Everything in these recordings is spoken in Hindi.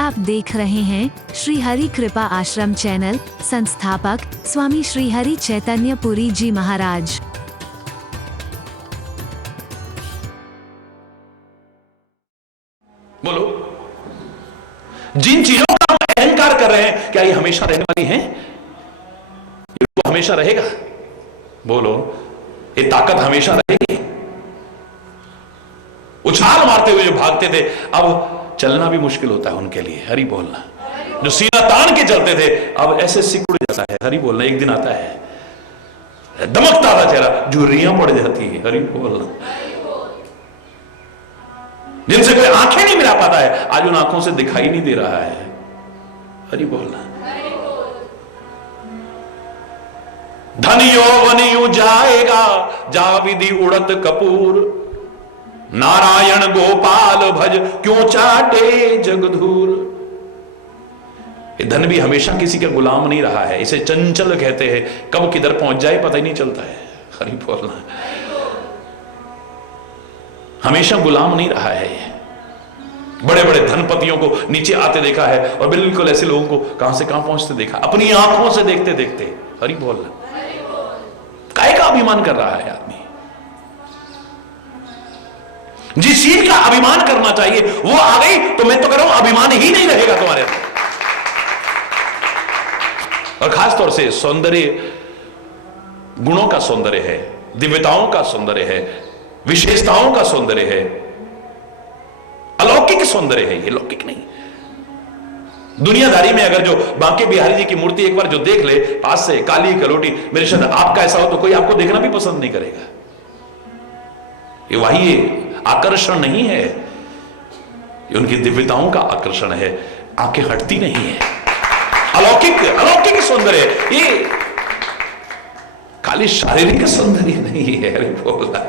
आप देख रहे हैं श्री हरि कृपा आश्रम चैनल। संस्थापक स्वामी श्री हरि चैतन्य पुरी जी महाराज। बोलो, जिन चीजों का हम अहंकार कर रहे हैं, क्या ये हमेशा रहने वाली हैं? ये तो हमेशा रहेगा। बोलो, ये ताकत हमेशा रहेगी? उछाल मारते हुए जो भागते थे, अब चलना भी मुश्किल होता है उनके लिए। हरि बोलना। जो सीना तान के चलते थे, अब ऐसे सिकुड़ जाता है। हरि बोलना। एक दिन आता है, दमकता था चेहरा, झुर्रियां पड़ जाती है। हरि बोलना। जिनसे कोई आंखें नहीं मिला पाता है, आज उन आंखों से दिखाई नहीं दे रहा है। हरि बोलना। धन यौवन यूं जाएगा, जा विधि उड़त कपूर। नारायण गोपाल भज, क्यों चाटे जगधूर। ये धन भी हमेशा किसी का गुलाम नहीं रहा है। इसे चंचल कहते हैं, कब किधर पहुंच जाए पता ही नहीं चलता है। हरि बोलना। हमेशा गुलाम नहीं रहा है। बड़े बड़े धनपतियों को नीचे आते देखा है, और बिल्कुल ऐसे लोगों को कहां से कहां पहुंचते देखा, अपनी आंखों से देखते देखते। हरि बोलना। काय का अभिमान कर रहा है आदमी? जिस चीज का अभिमान करना चाहिए वो आ गई, तो मैं तो कह रहा हूं अभिमान ही नहीं रहेगा तुम्हारे अंदर। और खासतौर से सौंदर्य, गुणों का सौंदर्य है, दिव्यताओं का सौंदर्य है, विशेषताओं का सौंदर्य है, अलौकिक सौंदर्य है, ये लौकिक नहीं। दुनियादारी में अगर जो बांके बिहारी जी की मूर्ति एक बार जो देख ले पास से, काली कलोटी, मेरे शायद आपका ऐसा हो तो कोई आपको देखना भी पसंद नहीं करेगा। ये वही आकर्षण नहीं है, ये उनकी दिव्यताओं का आकर्षण है। आंखें हटती नहीं है। अलौकिक अलौकिक सौंदर्य, ये खाली शारीरिक सौंदर्य नहीं है। अरे बोला,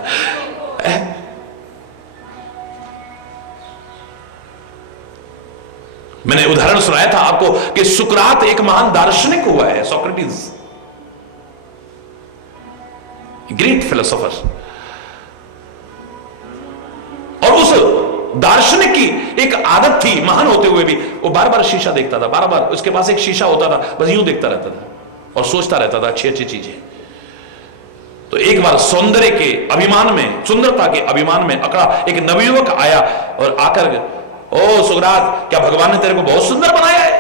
मैंने उदाहरण सुनाया था आपको कि सुकरात एक महान दार्शनिक हुआ है, सोक्रेटिस, ग्रेट फिलोसोफर। और उस दार्शनिक की एक आदत थी, महान होते हुए भी वो बार बार शीशा देखता था। बार बार उसके पास एक शीशा होता था, बस यूं देखता रहता था और सोचता रहता था अच्छी अच्छी चीजें। तो एक बार सौंदर्य के अभिमान में, सुंदरता के अभिमान में अकड़ा एक नवयुवक आया और आकर, ओ सुकरात, क्या भगवान ने तेरे को बहुत सुंदर बनाया है?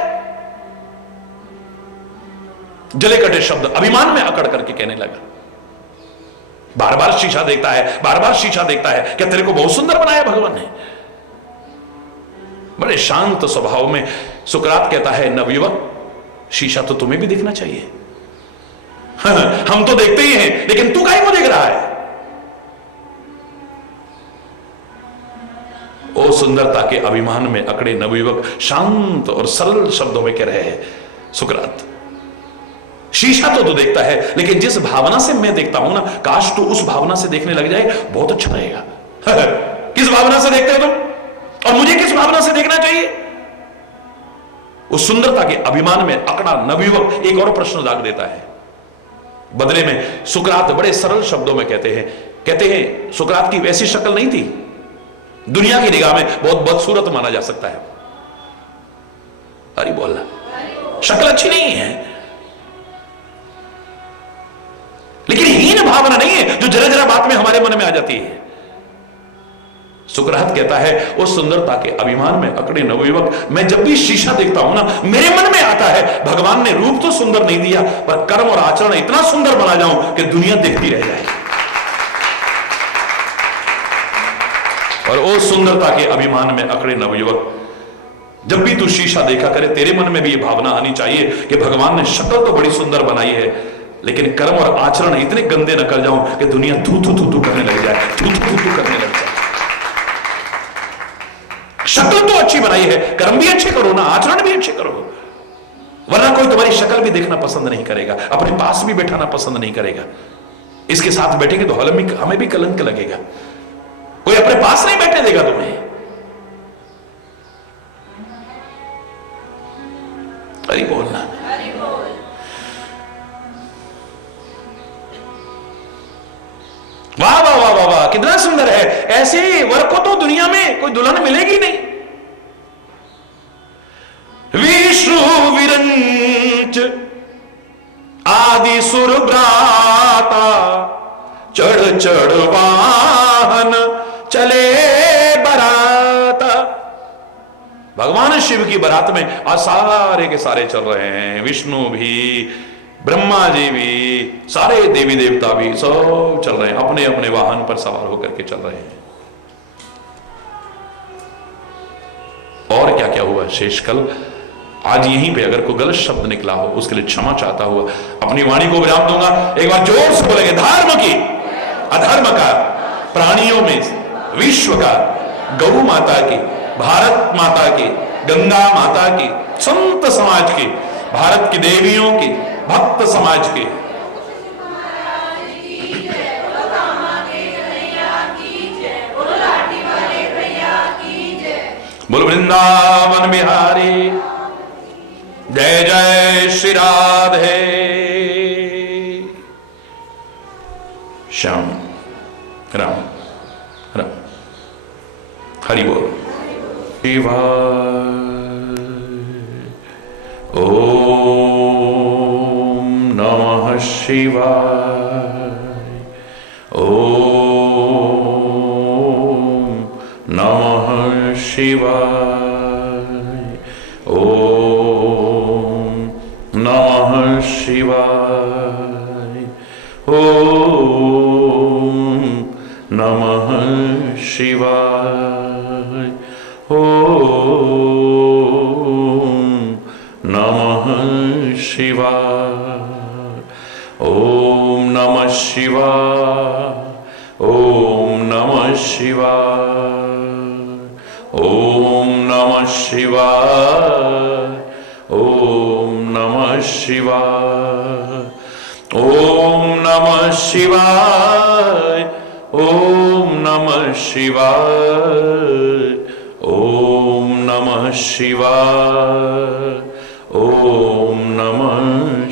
जले कटे शब्द अभिमान में अकड़ करके कहने लगा। बार बार शीशा देखता है, बार बार शीशा देखता है, क्या तेरे को बहुत सुंदर बनाया भगवान ने? बड़े शांत स्वभाव में सुकरात कहता है, नवयुवक, शीशा तो तुम्हें भी देखना चाहिए। हम तो देखते ही हैं, लेकिन तू काहे को देख रहा है? ओ सुंदरता के अभिमान में अकड़े नवयुवक शांत और सरल शब्दों में कह रहे हैं, सुकरात, शीशा तो तू देखता है, लेकिन जिस भावना से मैं देखता हूं ना, काश तू उस भावना से देखने लग जाए, बहुत अच्छा रहेगा। किस भावना से देखते हो तुम, और मुझे किस भावना से देखना चाहिए? उस सुंदरता के अभिमान में अकड़ा नवयुवक एक और प्रश्न दाग देता है। बदले में सुकरात बड़े सरल शब्दों में कहते हैं सुकरात की वैसी शक्ल नहीं थी, दुनिया की निगाह में बहुत बदसूरत माना जा सकता है। अरे बोलना, शक्ल अच्छी नहीं है, लेकिन हीन भावना नहीं है जो जरा जरा बात में हमारे मन में आ जाती है। सुकरात कहता है, उस सुंदरता के अभिमान में अकड़े नवयुवक, मैं जब भी शीशा देखता हूं ना, मेरे मन में आता है, भगवान ने रूप तो सुंदर नहीं दिया, पर कर्म और आचरण इतना सुंदर बना जाऊं कि दुनिया देखती रह जाए। और उस सुंदरता के अभिमान में अकड़े नवयुवक, जब भी तू शीशा देखा करे, तेरे मन में भी यह भावना आनी चाहिए कि भगवान ने शक्ल तो बड़ी सुंदर बनाई है, लेकिन कर्म और आचरण इतने गंदे न कर जाऊं कि दुनिया थू थू थू थू करने लग जाए, थू थू थू थू करने लग जाए। शक्ल तो अच्छी बनाई है, कर्म भी अच्छे करो ना, आचरण भी अच्छे करो, वरना कोई तुम्हारी शक्ल भी देखना पसंद नहीं करेगा, अपने पास भी बैठाना पसंद नहीं करेगा। इसके साथ बैठेंगे तो हमें भी कलंक लगेगा, कोई अपने पास नहीं बैठने देगा तुम्हें। अरे बोलना। वाह वाह वाह वाह वाह, कितना सुंदर है। ऐसे वर को तो दुनिया में कोई दुल्हन मिलेगी नहीं। आदि सुर भ्राता, चढ़ चढ़ वाहन चले बराता। भगवान शिव की बारात में आज सारे के सारे चल रहे हैं, विष्णु भी, ब्रह्मा जी भी, सारे देवी देवता भी, सब चल रहे हैं, अपने अपने वाहन पर सवार होकर के चल रहे हैं। और क्या क्या हुआ शेषकल, आज यहीं पे अगर कोई गलत शब्द निकला हो उसके लिए क्षमा चाहता हुआ अपनी वाणी को विराम दूंगा। एक बार जोर से बोलेंगे, धर्म की, अधर्म का, प्राणियों में, विश्व का, गौ माता की, भारत माता की, गंगा माता की, संत समाज की, भारत की देवियों की, भक्त समाज की। बोल वृंदावन बिहारी, जय जय श्री राधे श्याम राम राम। हरि बोल। शिवाय ओम नमः शिवाय, ओम नमः शिवाय, ओम नमः शिवाय, ओम नमः शिवाय, ओम नमः शिवाय, ओम नमः शिवाय, ओम नमः शिवाय, ओम नमः शिवाय, ओम नमः शिवाय, ओम नमः शिवाय, ओम नमः शिवाय, ओम नमः शिवाय, ओम नमः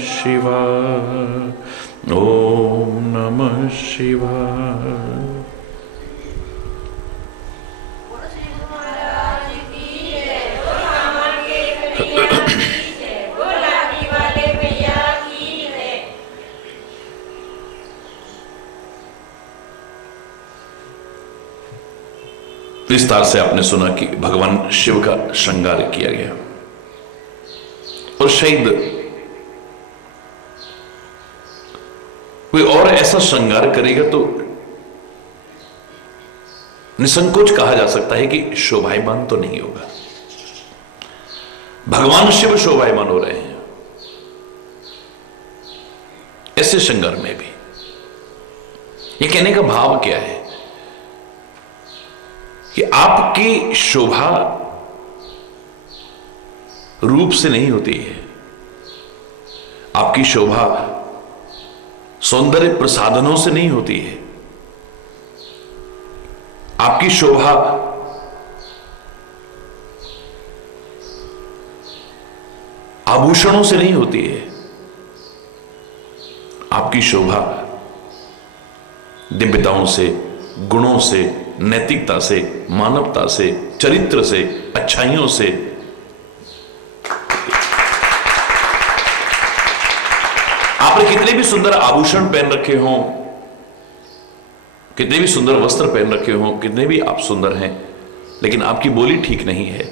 शिवाय, ओम नमः शिवाय। विस्तार से आपने सुना कि भगवान शिव का श्रृंगार किया गया, और शायद कोई और ऐसा श्रृंगार करेगा तो निसंकोच कहा जा सकता है कि शोभायमान तो नहीं होगा। भगवान शिव शोभायमान हो रहे हैं ऐसे श्रृंगार में भी। ये कहने का भाव क्या है कि आपकी शोभा रूप से नहीं होती है, आपकी शोभा सौंदर्य प्रसाधनों से नहीं होती है, आपकी शोभा आभूषणों से नहीं होती है, आपकी शोभा दिव्यताओं से, गुणों से, नैतिकता से, मानवता से, चरित्र से, अच्छाइयों से। आपने कितने भी सुंदर आभूषण पहन रखे हों, कितने भी सुंदर वस्त्र पहन रखे हों, कितने भी आप सुंदर हैं, लेकिन आपकी बोली ठीक नहीं है,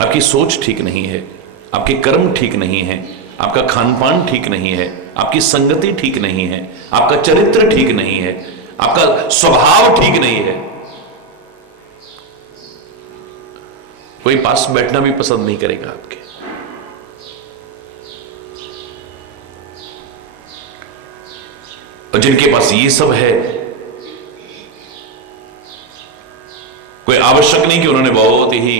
आपकी सोच ठीक नहीं है, आपके कर्म ठीक नहीं है, आपका खानपान ठीक नहीं है, आपकी संगति ठीक नहीं है, आपका चरित्र ठीक नहीं है, आपका स्वभाव ठीक नहीं है, कोई पास बैठना भी पसंद नहीं करेगा आपके। और जिनके पास ये सब है, कोई आवश्यक नहीं कि उन्होंने बहुत ही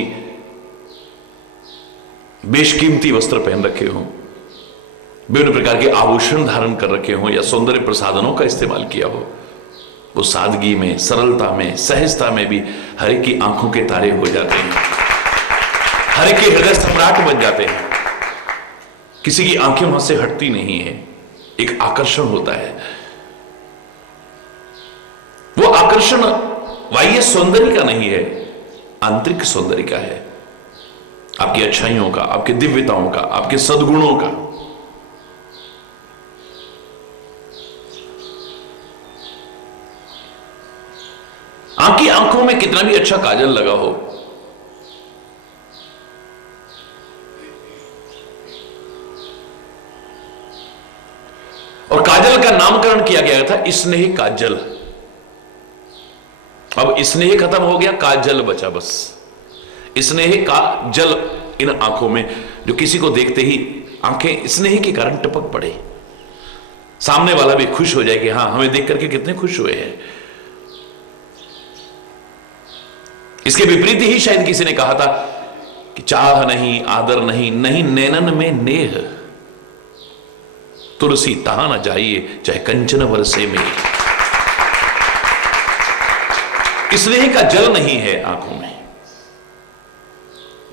बेशकीमती वस्त्र पहन रखे हों, विभिन्न प्रकार के आभूषण धारण कर रखे हों, या सौंदर्य प्रसाधनों का इस्तेमाल किया हो, वो सादगी में, सरलता में, सहजता में भी हर एक की आंखों के तारे हो जाते हैं, हर एक के हृदय सम्राट बन जाते हैं। किसी की आंखें वहां से हटती नहीं है, एक आकर्षण होता है। वो आकर्षण बाह्य सौंदर्य का नहीं है, आंतरिक सौंदर्य का है, आपकी अच्छाइयों का, आपके दिव्यताओं का, आपके सद्गुणों का। आंखों में कितना भी अच्छा काजल लगा हो, और काजल का नामकरण किया गया था स्नेह काजल। अब स्नेह खत्म हो गया, काजल बचा बस। स्नेह का जल इन आंखों में, जो किसी को देखते ही आंखें स्नेह के कारण टपक पड़े, सामने वाला भी खुश हो जाए कि हां, हमें देख करके कितने खुश हुए हैं। इसके विपरीत ही शायद किसी ने कहा था कि चाह नहीं, आदर नहीं, नहीं नैनन में नेह, तुलसी तहा न जाइए चाहे कंचन वरसे में। स्नेह का जल नहीं है आंखों में।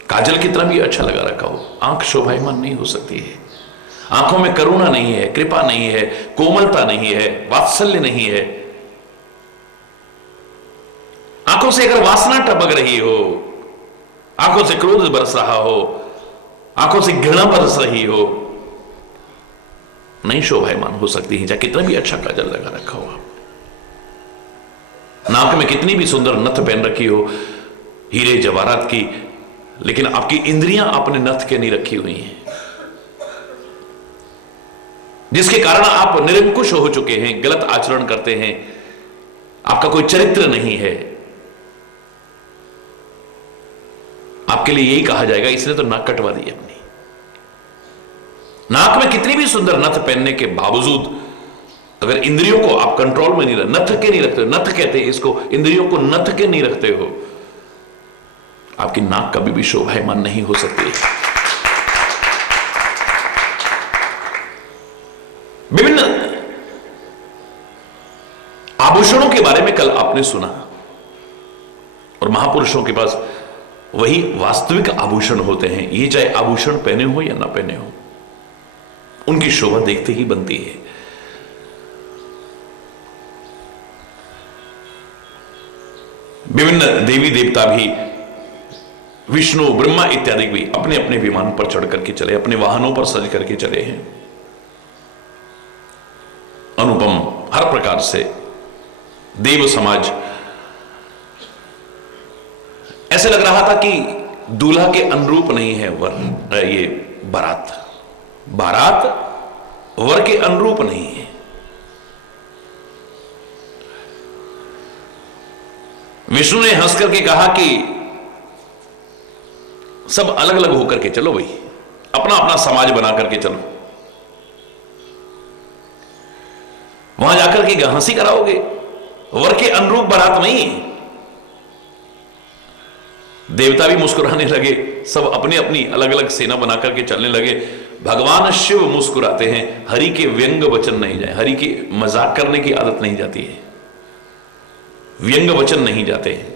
काजल कितना भी अच्छा लगा रखा हो, आंख शोभायमान नहीं हो सकती है। आंखों में करुणा नहीं है, कृपा नहीं है, कोमलता नहीं है, वात्सल्य नहीं है। आंखों से अगर वासना टपक रही हो, आंखों से क्रोध बरस रहा हो, आंखों से घृणा बरस रही हो, नहीं शोभायमान हो सकती है, चाहे कितना भी अच्छा काजल लगा रखा हो। नाक में कितनी भी सुंदर नथ पहन रखी हो, हीरे जवाहरात की, लेकिन आपकी इंद्रियां आपने नथ के नहीं रखी हुई हैं, जिसके कारण आप निरंकुश हो चुके हैं, गलत आचरण करते हैं, आपका कोई चरित्र नहीं है। आपके लिए यही कहा जाएगा इसने तो नाक कटवा दी अपनी। नाक में कितनी भी सुंदर नथ पहनने के बावजूद अगर इंद्रियों को आप कंट्रोल में नहीं रखते, नथ के नहीं रखते, नथ कहते हैं इसको, इंद्रियों को नथ के नहीं रखते हो, आपकी नाक कभी भी शोभायमान नहीं हो सकती। विभिन्न आभूषणों के बारे में कल आपने सुना, और महापुरुषों के पास वही वास्तविक आभूषण होते हैं। ये चाहे आभूषण पहने हो या ना पहने हो, उनकी शोभा देखते ही बनती है। विभिन्न देवी देवता भी, विष्णु ब्रह्मा इत्यादि भी अपने अपने विमान पर चढ़ करके चले, अपने वाहनों पर सज करके चले हैं। अनुपम हर प्रकार से देव समाज, ऐसे लग रहा था कि दूल्हा के अनुरूप नहीं है वर, ये बारात, बारात वर के अनुरूप नहीं है। विष्णु ने हंस करके कहा कि सब अलग अलग होकर के चलो भाई, अपना अपना समाज बना करके चलो, वहां जाकर के हंसी कराओगे, वर के अनुरूप बारात नहीं है। देवता भी मुस्कुराने लगे, सब अपनी अपनी अलग अलग सेना बना करके चलने लगे। भगवान शिव मुस्कुराते हैं, हरि के व्यंग वचन नहीं जाए, हरि की मजाक करने की आदत नहीं जाती है, व्यंग वचन नहीं जाते हैं,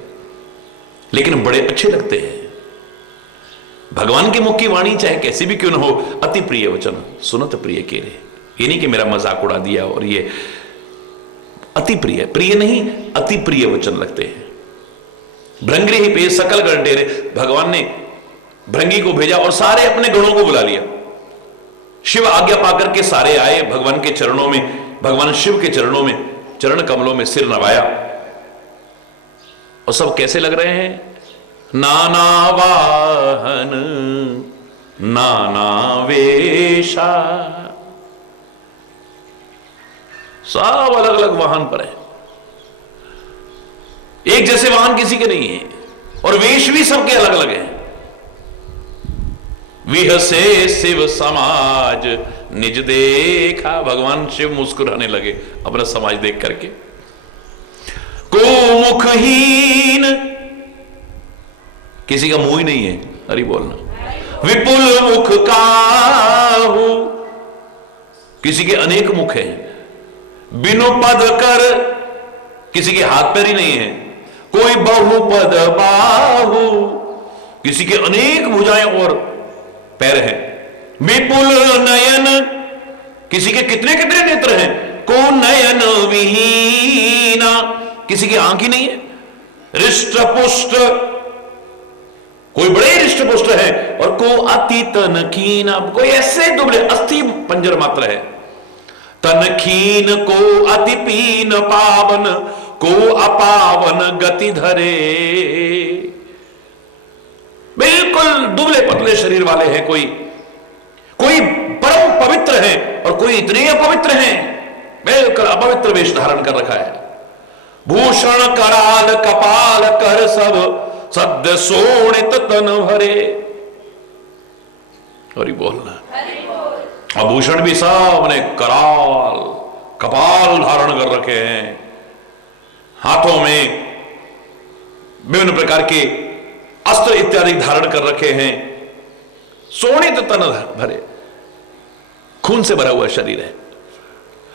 लेकिन बड़े अच्छे लगते हैं। भगवान के मुख की वाणी चाहे कैसी भी क्यों न हो, अति प्रिय वचन सुनत प्रिय केरे। ये नहीं कि मेरा मजाक उड़ा दिया, और ये अति प्रिय, प्रिय नहीं अति प्रिय वचन लगते हैं। भृंगी ही पे सकल गण डेरे, भगवान ने भृंगी को भेजा और सारे अपने गणों को बुला लिया। शिव आज्ञा पाकर के सारे आए भगवान के चरणों में, भगवान शिव के चरणों में, चरण कमलों में सिर नवाया, और सब कैसे लग रहे हैं? नाना वाहन नाना वेशा, सब अलग अलग वाहन पर है, एक जैसे वाहन किसी के नहीं है, और वेश भी सबके अलग अलग हैं। विहसे शिव समाज निज देखा, भगवान शिव मुस्कुराने लगे अपना समाज देख करके। को मुखहीन, किसी का मुंह ही नहीं है, अरे बोलना। विपुल मुख काहू, किसी के अनेक मुख हैं। बिनु पद कर, किसी के हाथ पैर ही नहीं है। कोई बहुपद बाहु, किसी के अनेक भुजाएं और पैर हैं। विपुल नयन, किसी के कितने कितने नेत्र हैं। को नयन विहीना, किसी की आंख ही नहीं है। रिष्ट पुष्ट, कोई बड़े रिष्ट पुष्ट है, और को अति तनकीना, कोई ऐसे दुबले अस्थि पंजर मात्र है। तनखीन को अति पीन पावन, को अपावन गति धरे। बिल्कुल दुबले पतले शरीर वाले हैं, कोई परम पवित्र है और कोई इतने अपवित्र हैं, बिल्कुल अपवित्र वेश धारण कर रखा है। भूषण कराल कपाल कर सब सद्य सोणित तन भरे। और बोलना आभूषण भी सब ने कराल कपाल धारण कर रखे हैं, हाथों में विभिन्न प्रकार के अस्त्र इत्यादि धारण कर रखे हैं, सोनित तन भरे, खून से भरा हुआ शरीर है।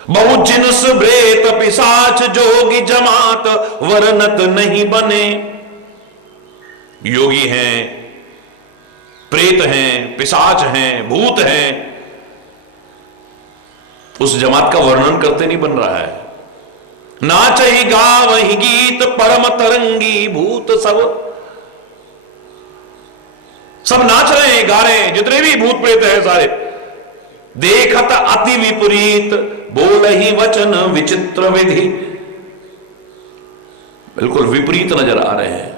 बहु जिनस ब्रेत पिशाच जोगी जमात वरनत नहीं बने। योगी हैं, प्रेत हैं, पिशाच हैं, भूत हैं, उस जमात का वर्णन करते नहीं बन रहा है। नाच ही गाव ही गीत परम तरंगी भूत सब नाच रहे हैं, गा रहे हैं, जितने भी भूत प्रेत हैं सारे। देखत अति विपरीत बोल ही वचन विचित्र विधि। बिल्कुल विपरीत नजर आ रहे हैं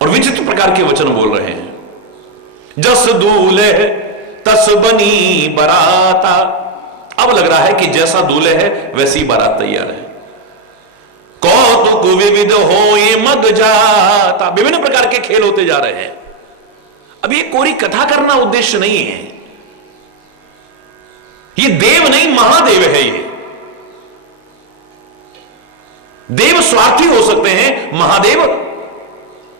और विचित्र प्रकार के वचन बोल रहे हैं। जस दूल्हे तस बनी बराता। अब लग रहा है कि जैसा दूल्हे है वैसी बारात तैयार है। कौतुक विविध हो ये मद जाता। विभिन्न प्रकार के खेल होते जा रहे हैं। अब ये कोरी कथा करना उद्देश्य नहीं है, ये देव नहीं महादेव है। ये देव स्वार्थी हो सकते हैं, महादेव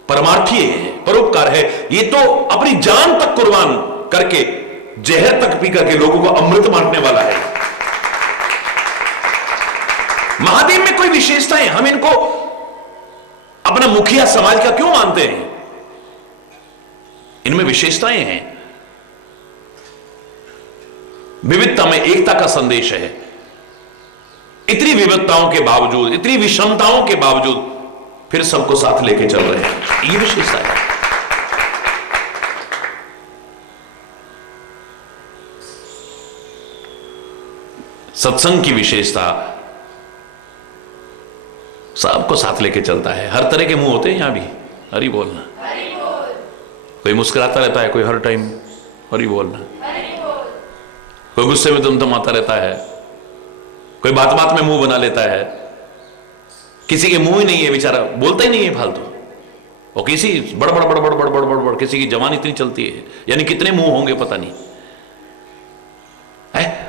परमार्थी है, परोपकार है। ये तो अपनी जान तक कुर्बान करके जहर तक पी करके लोगों को अमृत बांटने वाला है। महादेव में कोई विशेषताएं, हम इनको अपना मुखिया समाज का क्यों मानते हैं? इनमें विशेषताएं हैं, विविधता में एकता का संदेश है। इतनी विविधताओं के बावजूद, इतनी विषमताओं के बावजूद फिर सबको साथ लेके चल रहे हैं, ये विशेषता है। सत्संग की विशेषता सबको साथ लेके चलता है। हर तरह के मुंह होते हैं यहां भी, हरि बोलना। कोई मुस्कुराता रहता है, कोई हर टाइम हरि बोलना, कोई गुस्से में दमदमाता रहता है, कोई बात बात में मुंह बना लेता है। किसी के मुंह ही नहीं है, बेचारा बोलता ही नहीं है फालतू। और किसी बड़ बड़ बड़ बड़ बड़ बड़ बड़ बड़ किसी की जवान इतनी चलती है, यानी कितने मुंह होंगे पता नहीं है।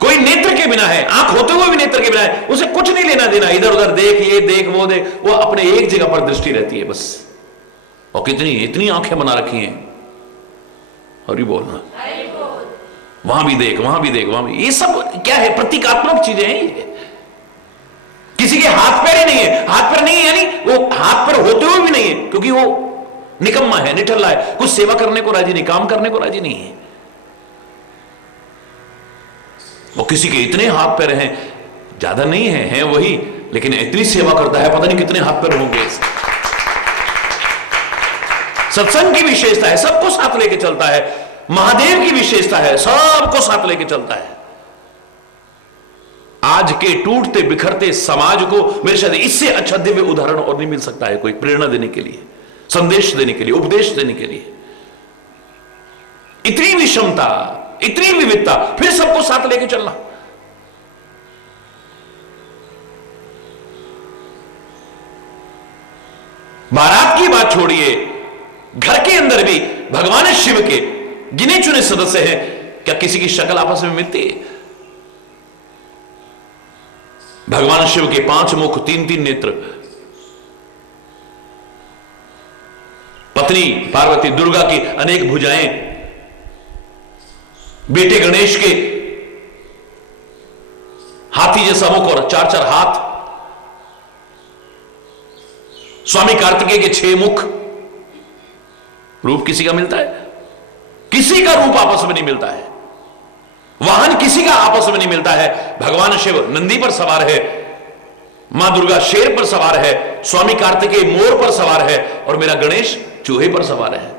कोई नेत्र के बिना है, आंख होते हुए भी नेत्र के बिना है, उसे कुछ नहीं लेना देना। इधर उधर देख, ये देख वो देख, वो अपने एक जगह पर दृष्टि रहती है बस। और कितनी इतनी आंखें बना रखी हैं, और ये बोलना वहां भी देख, वहां भी देख, वहां भी। ये सब क्या है? प्रतीकात्मक चीजें हैं ये। किसी के हाथ पैर ही नहीं है, हाथ पैर नहीं है यानी वो हाथ पैर होते हुए भी नहीं है, क्योंकि वो निकम्मा है, निठल्ला है, कुछ सेवा करने को राजी नहीं, काम करने को राजी नहीं है। वो किसी के इतने हाथ पैर हैं, ज्यादा नहीं है वही, लेकिन इतनी सेवा करता है, पता नहीं कितने हाथ पैर होंगे। सत्संग की विशेषता है, सबको साथ लेके चलता है। महादेव की विशेषता है, सबको साथ लेके चलता है। आज के टूटते बिखरते समाज को मेरे शायद इससे अच्छा दिव्य उदाहरण और नहीं मिल सकता है कोई, प्रेरणा देने के लिए, संदेश देने के लिए, उपदेश देने के लिए। इतनी विषमता, इतनी विविधता, फिर सबको साथ लेके चलना। बारात की बात छोड़िए, घर के अंदर भी भगवान शिव के गिने चुने सदस्य हैं, क्या किसी की शक्ल आपस में मिलती है? भगवान शिव के 5 मुख, 3-3 नेत्र, पत्नी पार्वती दुर्गा की अनेक भुजाएं, बेटे गणेश के हाथी जैसा मुख और 4-4 हाथ, स्वामी कार्तिकेय के 6 मुख। रूप किसी का मिलता है? किसी का रूप आपस में नहीं मिलता है। वाहन किसी का आपस में नहीं मिलता है। भगवान शिव नंदी पर सवार है, मां दुर्गा शेर पर सवार है, स्वामी कार्तिकेय मोर पर सवार है, और मेरा गणेश चूहे पर सवार है।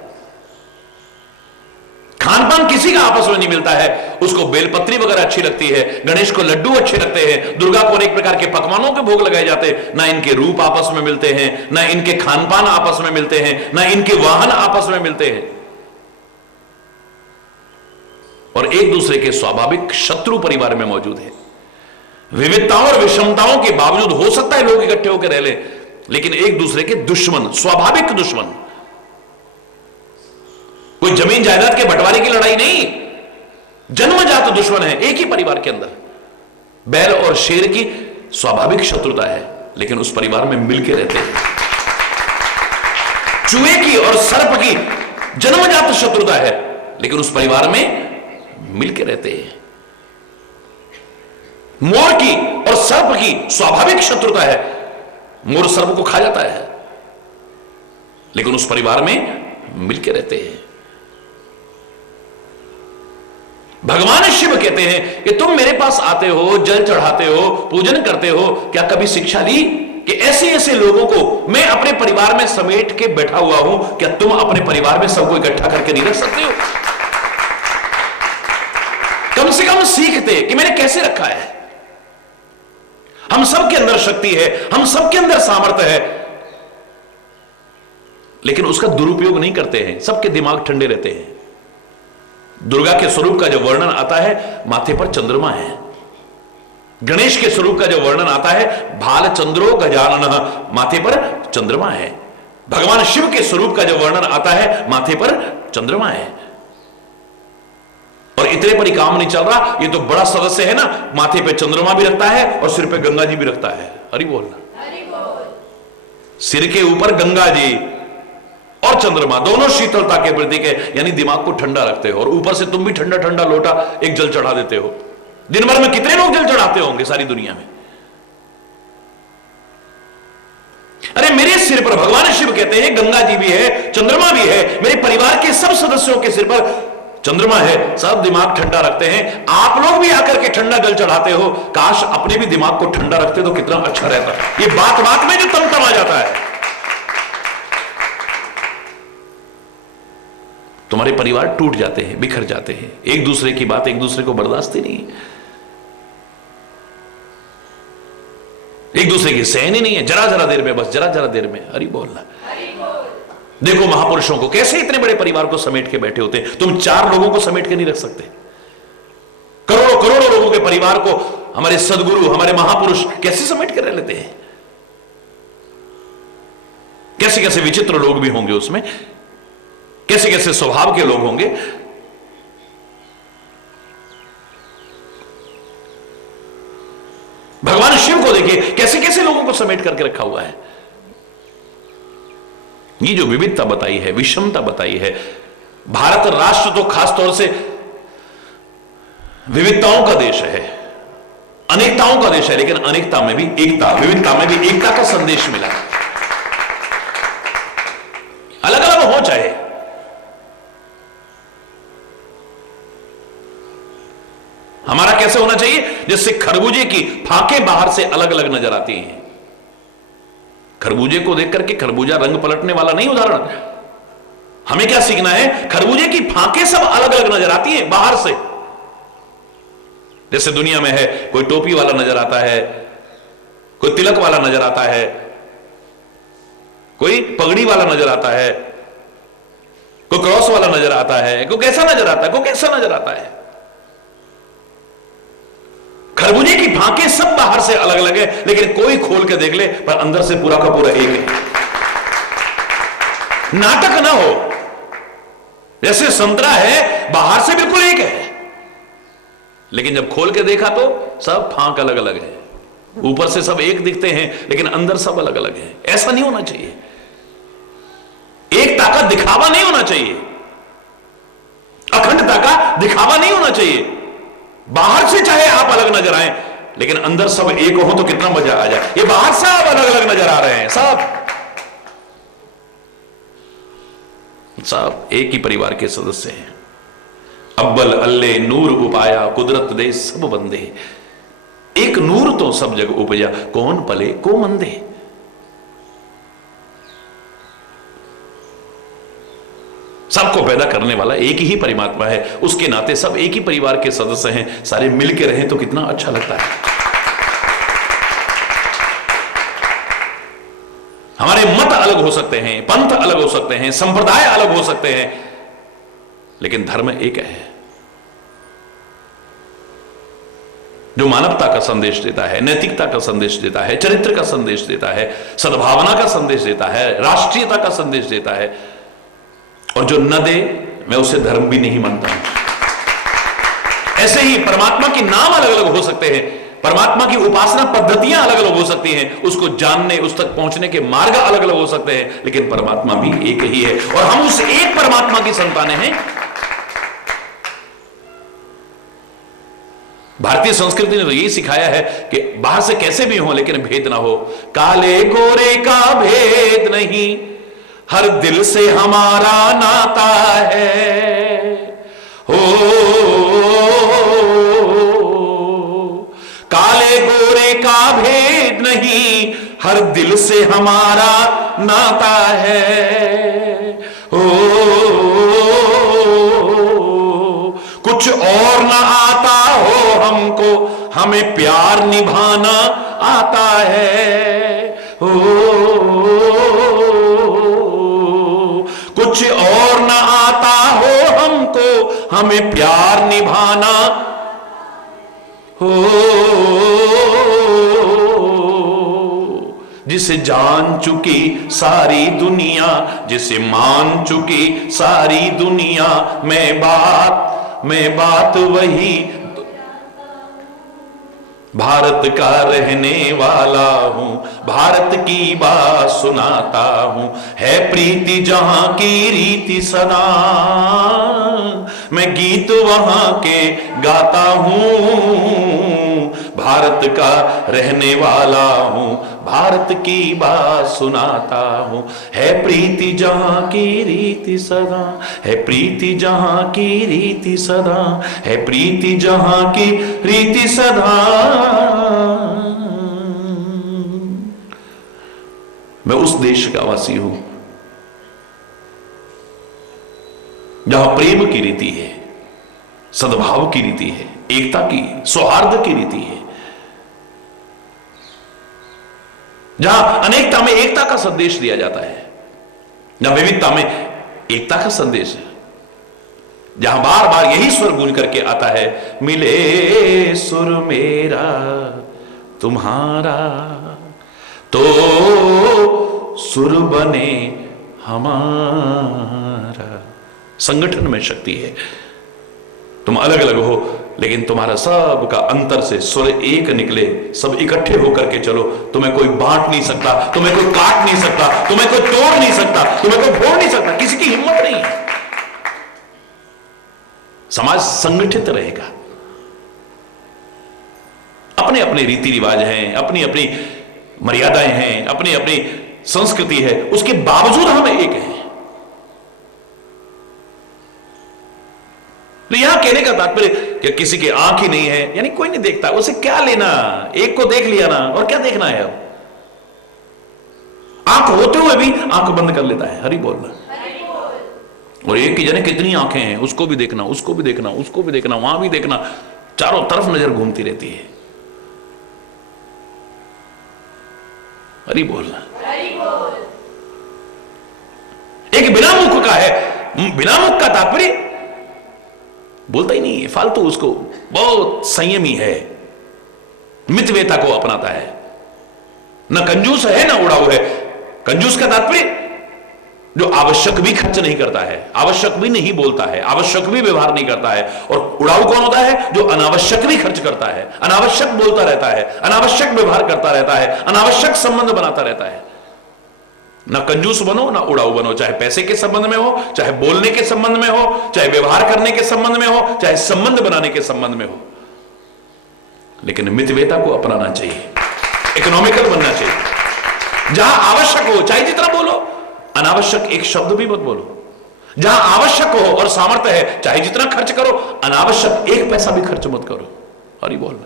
खान पान किसी का आपस में नहीं मिलता है। उसको बेलपत्री वगैरह अच्छी लगती है, गणेश को लड्डू अच्छे लगते हैं, दुर्गा को अनेक प्रकार के पकवानों के भोग लगाए जाते हैं। ना इनके रूप आपस में मिलते हैं, ना इनके खान पान आपस में मिलते हैं, ना इनके वाहन आपस में मिलते हैं, और एक दूसरे के स्वाभाविक शत्रु परिवार में मौजूद है। विविधताओं और विषमताओं के बावजूद हो सकता है लोग इकट्ठे होकर रह ले, लेकिन एक दूसरे के दुश्मन, स्वाभाविक दुश्मन। कोई जमीन जायदाद के बंटवारे की लड़ाई नहीं, जन्मजात दुश्मन है एक ही परिवार के अंदर। बैल और शेर की स्वाभाविक शत्रुता है, लेकिन उस परिवार में मिलकर रहते हैं। चूहे की और सर्प की जन्मजात शत्रुता है, लेकिन उस परिवार में मिलकर रहते हैं। मोर की और सर्प की स्वाभाविक शत्रुता है, मोर सर्प को खा जाता है, लेकिन उस परिवार में मिलकर रहते हैं। भगवान शिव कहते हैं कि तुम मेरे पास आते हो, जल चढ़ाते हो, पूजन करते हो, क्या कभी शिक्षा ली कि ऐसे ऐसे लोगों को मैं अपने परिवार में समेट के बैठा हुआ हूं, क्या तुम अपने परिवार में सबको इकट्ठा करके नहीं रख सकते हो? कम से कम सीखते कि मैंने कैसे रखा है। हम सबके अंदर शक्ति है, हम सबके अंदर सामर्थ्य है, लेकिन उसका दुरुपयोग नहीं करते हैं। सबके दिमाग ठंडे रहते हैं। दुर्गा के स्वरूप का जो वर्णन आता है, माथे पर चंद्रमा है। गणेश के स्वरूप का जो वर्णन आता है, भाल चंद्रो गजानन, माथे पर चंद्रमा है। भगवान शिव के स्वरूप का जो वर्णन आता है, माथे पर चंद्रमा है। और इतने पर ही काम नहीं चल रहा, ये तो बड़ा सदस्य है ना, माथे पे चंद्रमा भी रखता है और सिर पे गंगा जी भी रखता है। हरि बोल। सिर के ऊपर गंगा जी और चंद्रमा दोनों शीतलता के प्रतीक है, यानी दिमाग को ठंडा रखते हो। और ऊपर से तुम भी ठंडा ठंडा लोटा एक जल चढ़ा देते हो। दिन भर में कितने लोग जल चढ़ाते होंगे सारी दुनिया में? अरे मेरे सिर पर भगवान शिव कहते हैं गंगा जी भी है, चंद्रमा भी है, मेरे परिवार के सब सदस्यों के सिर पर चंद्रमा है, सब दिमाग ठंडा रखते हैं। आप लोग भी आकर के ठंडा जल चढ़ाते हो, काश अपने भी दिमाग को ठंडा रखते तो कितना अच्छा रहता। ये बात बात में जो तमतम आ जाता है। तुम्हारे परिवार टूट जाते हैं, बिखर जाते हैं, एक दूसरे की बात एक दूसरे को बर्दाश्त ही नहीं, एक दूसरे की सहन ही नहीं है। जरा जरा देर में, बस जरा जरा देर में। हरि बोलना। देखो महापुरुषों को कैसे इतने बड़े परिवार को समेट के बैठे होते हैं। तुम 4 लोगों को समेट के नहीं रख सकते। करोड़ों करोड़ों लोगों के परिवार को हमारे सदगुरु, हमारे महापुरुष कैसे समेट के रह लेते हैं। कैसे कैसे विचित्र लोग भी होंगे उसमें, कैसे कैसे स्वभाव के लोग होंगे। भगवान शिव को देखिए कैसे कैसे लोगों को समेट करके रखा हुआ है। ये जो विविधता बताई है, विषमता बताई है। भारत राष्ट्र तो खास तौर से विविधताओं का देश है, अनेकताओं का देश है, लेकिन अनेकता में भी एकता, विविधता में भी एकता का संदेश मिला। अलग अलग हो चाहे, हमारा कैसे होना चाहिए, जैसे खरबूजे की फांकें बाहर से अलग अलग नजर आती हैं। खरबूजे को देख करके खरबूजा रंग पलटने वाला नहीं उदाहरण। हमें क्या सीखना है, खरबूजे की फांकें सब अलग अलग नजर आती हैं बाहर से। जैसे दुनिया में है, कोई टोपी वाला नजर आता है, कोई तिलक वाला नजर आता है, कोई पगड़ी वाला नजर आता है, कोई क्रॉस वाला नजर आता है, कोई कैसा नजर आता है, कोई कैसा नजर आता है। खरबूजे की फांकें सब बाहर से अलग अलग है, लेकिन कोई खोल के देख ले पर अंदर से पूरा का पूरा एक है। नाटक ना हो। जैसे संतरा है, बाहर से बिल्कुल एक है, लेकिन जब खोल के देखा तो सब फांक अलग अलग है। ऊपर से सब एक दिखते हैं, लेकिन अंदर सब अलग अलग है। ऐसा नहीं होना चाहिए। एकता का दिखावा नहीं होना चाहिए, अखंडता का दिखावा नहीं होना चाहिए। बाहर से चाहे आप अलग नजर आए, लेकिन अंदर सब एक हो तो कितना मजा आ जाए। ये बाहर सब अलग अलग नजर आ रहे हैं, सब एक ही परिवार के सदस्य हैं। अव्वल अल्ले नूर उपाया, कुदरत दे सब बंदे। एक नूर तो सब जग उपजा, कौन पले को मंदे। सबको पैदा करने वाला एक ही परमात्मा है, उसके नाते सब एक ही परिवार के सदस्य हैं, सारे मिलके रहें तो कितना अच्छा लगता है। हमारे मत अलग हो सकते हैं, पंथ अलग हो सकते हैं, संप्रदाय अलग हो सकते हैं, लेकिन धर्म एक है जो मानवता का संदेश देता है, नैतिकता का संदेश देता है, चरित्र का संदेश देता है, सद्भावना का संदेश देता है, राष्ट्रीयता का संदेश देता है। और जो न दे मैं उसे धर्म भी नहीं मानता हूं। ऐसे ही परमात्मा के नाम अलग अलग हो सकते हैं, परमात्मा की उपासना पद्धतियां अलग अलग हो सकती हैं, उसको जानने, उस तक पहुंचने के मार्ग अलग अलग हो सकते हैं, लेकिन परमात्मा भी एक ही है और हम उस एक परमात्मा की संतानें हैं। भारतीय संस्कृति ने तो यही सिखाया है कि बाहर से कैसे भी हो लेकिन भेद ना हो, काले गोरे का भेद नहीं, हर दिल से हमारा नाता है। हो काले गोरे का भेद नहीं, हर दिल से हमारा नाता है। हो कुछ और ना आता हो हमको, हमें प्यार निभाना आता है। हो कुछ और ना आता हो हमको, हमें प्यार निभाना हो। जिसे जान चुकी सारी दुनिया, जिसे मान चुकी सारी दुनिया, मैं बात वही भारत का रहने वाला हूं, भारत की बात सुनाता हूं। है प्रीति जहां की रीति सदा, मैं गीत वहां के गाता हूं। भारत का रहने वाला हूं, भारत की बात सुनाता हूं। है प्रीति जहां की रीति सदा, है प्रीति जहां की रीति सदा, है प्रीति जहां की रीति सदा। मैं उस देश का वासी हूं जहां प्रेम की रीति है, सद्भाव की रीति है, एकता की, सौहार्द की रीति है, जहां अनेकता में एकता का संदेश दिया जाता है, जहां विविधता में एकता का संदेश है, जहां बार बार यही स्वर गूंज करके आता है, मिले सुर मेरा तुम्हारा तो सुर बने हमारा। संगठन में शक्ति है, तुम अलग अलग हो लेकिन तुम्हारा सब का अंतर से सुर एक निकले, सब इकट्ठे होकर के चलो। तुम्हें कोई बांट नहीं सकता, तुम्हें कोई काट नहीं सकता, तुम्हें कोई तोड़ नहीं सकता, तुम्हें कोई फोड़ नहीं सकता, किसी की हिम्मत नहीं है। समाज संगठित रहेगा, अपने अपने रीति रिवाज हैं, अपनी अपनी मर्यादाएं हैं, अपनी अपनी संस्कृति है, उसके बावजूद हम एक हैं। तो यहां कहने का तात्पर्य कि किसी की आंख ही नहीं है यानी कोई नहीं देखता, उसे क्या लेना, एक को देख लिया ना, और क्या देखना है। अब आंख होते हुए भी आंख बंद कर लेता है, हरि बोलना। और एक की जाने कितनी आंखें हैं, उसको भी देखना, उसको भी देखना, उसको भी देखना, वहां भी देखना, चारों तरफ नजर घूमती रहती है। हरि बोलना। एक बिना मुख का है, बिना मुख का तात्पर्य बोलता ही नहीं है, फालतू, उसको बहुत संयमी है, मितव्यता को अपनाता है, ना कंजूस है ना उड़ाऊ है। कंजूस का तात्पर्य जो आवश्यक भी खर्च नहीं करता है, आवश्यक भी नहीं बोलता है, आवश्यक भी व्यवहार नहीं करता है। और उड़ाऊ कौन होता है? जो अनावश्यक भी खर्च करता है, अनावश्यक बोलता रहता है, अनावश्यक व्यवहार करता रहता है, अनावश्यक संबंध बनाता रहता है। ना कंजूस बनो ना उड़ाऊ बनो, चाहे पैसे के संबंध में हो, चाहे बोलने के संबंध में हो, चाहे व्यवहार करने के संबंध में हो, चाहे संबंध बनाने के संबंध में हो, लेकिन मितव्यता को अपनाना चाहिए, इकोनॉमिकल बनना चाहिए। जहां आवश्यक हो चाहे जितना बोलो, अनावश्यक एक शब्द भी मत बोलो। जहां आवश्यक हो और सामर्थ्य है चाहे जितना खर्च करो, अनावश्यक एक पैसा भी खर्च मत करो। हरि बोल।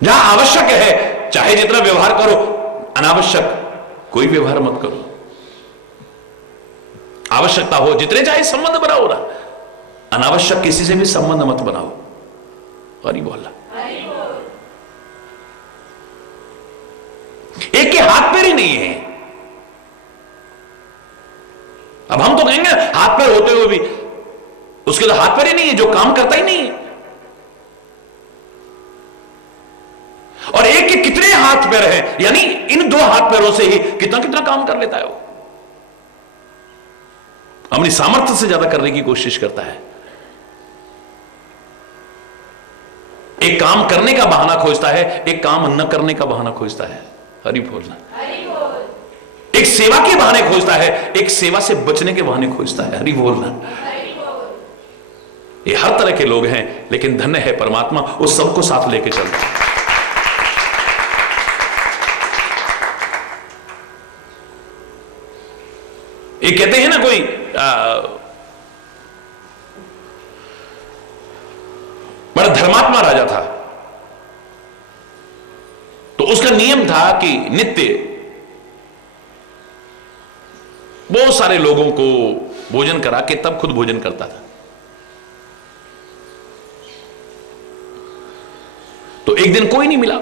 जहां आवश्यक है चाहे जितना व्यवहार करो, अनावश्यक कोई व्यवहार मत करो। आवश्यकता हो जितने चाहे संबंध बनाओ ना, अनावश्यक किसी से भी संबंध मत बनाओ। हरि बोल। एक के हाथ पैर ही नहीं है। अब हम तो कहेंगे हाथ पैर होते हुए भी उसके तो हाथ पैर ही नहीं है, जो काम करता ही नहीं है। और एक के कितने हाथ पैर हैं, यानी इन दो हाथ पैरों से ही कितना कितना काम कर लेता है वो। अपनी सामर्थ्य से ज्यादा करने की कोशिश करता है। एक काम करने का बहाना खोजता है, एक काम न करने का बहाना खोजता है। हरि बोलना। एक सेवा के बहाने खोजता है, एक सेवा से बचने के बहाने खोजता है। हरि बोलना। ये हर तरह के लोग हैं, लेकिन धन्य है परमात्मा उस सबको साथ लेके चलता है। ये कहते हैं ना, कोई बड़ा धर्मात्मा राजा था, तो उसका नियम था कि नित्य बहुत सारे लोगों को भोजन करा के तब खुद भोजन करता था। तो एक दिन कोई नहीं मिला,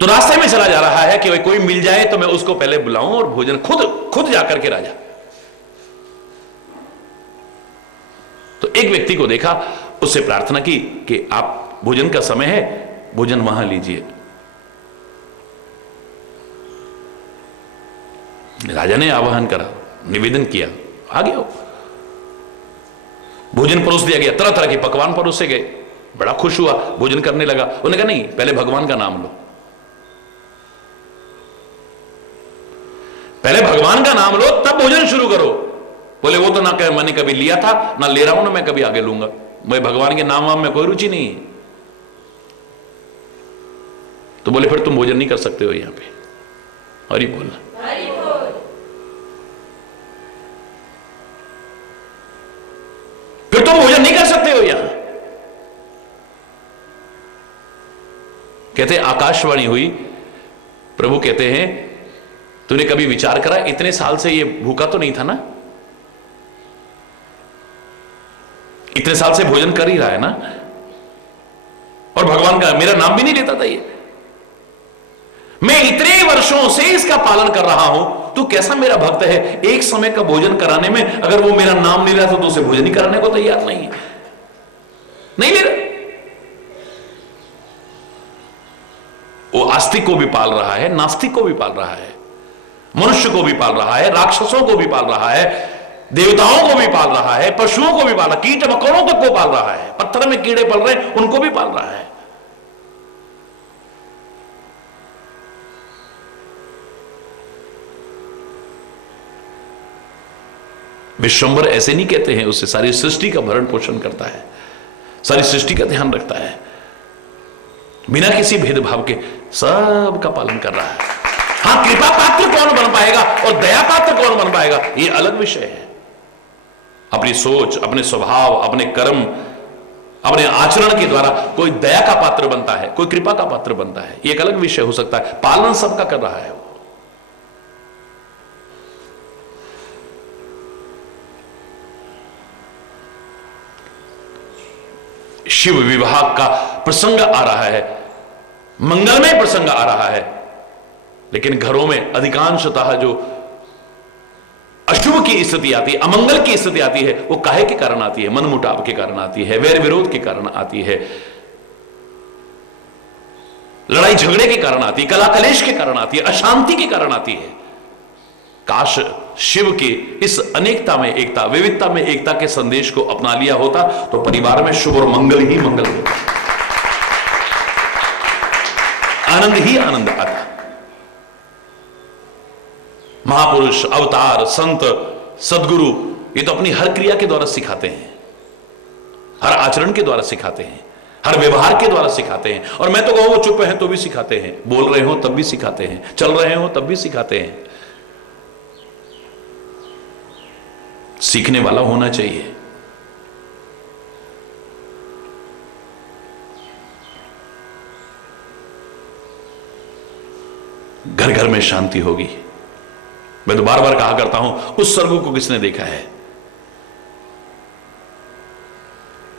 तो रास्ते में चला जा रहा है कि भाई कोई मिल जाए तो मैं उसको पहले बुलाऊं और भोजन खुद जाकर के राजा। तो एक व्यक्ति को देखा, उससे प्रार्थना की कि आप भोजन का समय है, भोजन वहां लीजिए। राजा ने आवाहन करा, निवेदन किया, आ गया। भोजन परोस दिया गया, तरह तरह के पकवान परोसे गए। बड़ा खुश हुआ, भोजन करने लगा। उन्होंने कहा नहीं, पहले भगवान का नाम लो, पहले भगवान का नाम लो तब भोजन शुरू करो। बोले वो तो ना कह मैंने कभी लिया था, ना ले रहा हूं, ना मैं कभी आगे लूंगा। मैं भगवान के नाम वाम में कोई रुचि नहीं है। तो बोले फिर तुम भोजन नहीं कर सकते हो यहां पे। हरि बोलना। फिर तुम भोजन नहीं कर सकते हो यहां। कहते आकाशवाणी हुई, प्रभु कहते हैं तूने कभी विचार करा इतने साल से ये भूखा तो नहीं था ना, इतने साल से भोजन कर ही रहा है ना, और भगवान का मेरा नाम भी नहीं लेता था ये। मैं इतने वर्षों से इसका पालन कर रहा हूं, तू कैसा मेरा भक्त है, एक समय का भोजन कराने में अगर वो मेरा नाम नहीं रहा तो उसे भोजन ही कराने को तैयार नहीं है, नहीं ले रहा। वो आस्तिक को भी पाल रहा है, नास्तिक को भी पाल रहा है, मनुष्य को भी पाल रहा है, राक्षसों को भी पाल रहा है, देवताओं को भी पाल रहा है, पशुओं को भी पाल रहा है, कीट मकोड़ों तक को पाल रहा है, पत्थर में कीड़े पल रहे हैं उनको भी पाल रहा है। विश्वंभर ऐसे नहीं कहते हैं, उससे सारी सृष्टि का भरण पोषण करता है, सारी सृष्टि का ध्यान रखता है, बिना किसी भेदभाव के सबका पालन कर रहा है। हाँ, कृपा पात्र कौन बन पाएगा और दया पात्र कौन बन पाएगा ये अलग विषय है। अपनी सोच, अपने स्वभाव, अपने कर्म, अपने आचरण के द्वारा कोई दया का पात्र बनता है, कोई कृपा का पात्र बनता है, ये एक अलग विषय हो सकता है। पालन सबका कर रहा है वो। शिव विवाह का प्रसंग आ रहा है, मंगलमय प्रसंग आ रहा है, लेकिन घरों में अधिकांशतः जो अशुभ की स्थिति आती है, अमंगल की स्थिति आती है, वो काहे के कारण आती है? मनमुटाव के कारण आती है, वैर विरोध के कारण आती है, लड़ाई झगड़े के कारण आती है, कला कलेश के कारण आती है, अशांति के कारण आती है। काश शिव के इस अनेकता में एकता, विविधता में एकता के संदेश को अपना लिया होता तो परिवार में शुभ और मंगल ही मंगल होता, आनंद ही आनंद आता। महापुरुष, अवतार, संत, सदगुरु ये तो अपनी हर क्रिया के द्वारा सिखाते हैं, हर आचरण के द्वारा सिखाते हैं, हर व्यवहार के द्वारा सिखाते हैं। और मैं तो कहूं वो चुप हैं तो भी सिखाते हैं, बोल रहे हो तब भी सिखाते हैं, चल रहे हो तब भी सिखाते हैं। सीखने वाला होना चाहिए। घर घर में शांति होगी। मैं तो बार बार कहा करता हूं, उस स्वर्ग को किसने देखा है?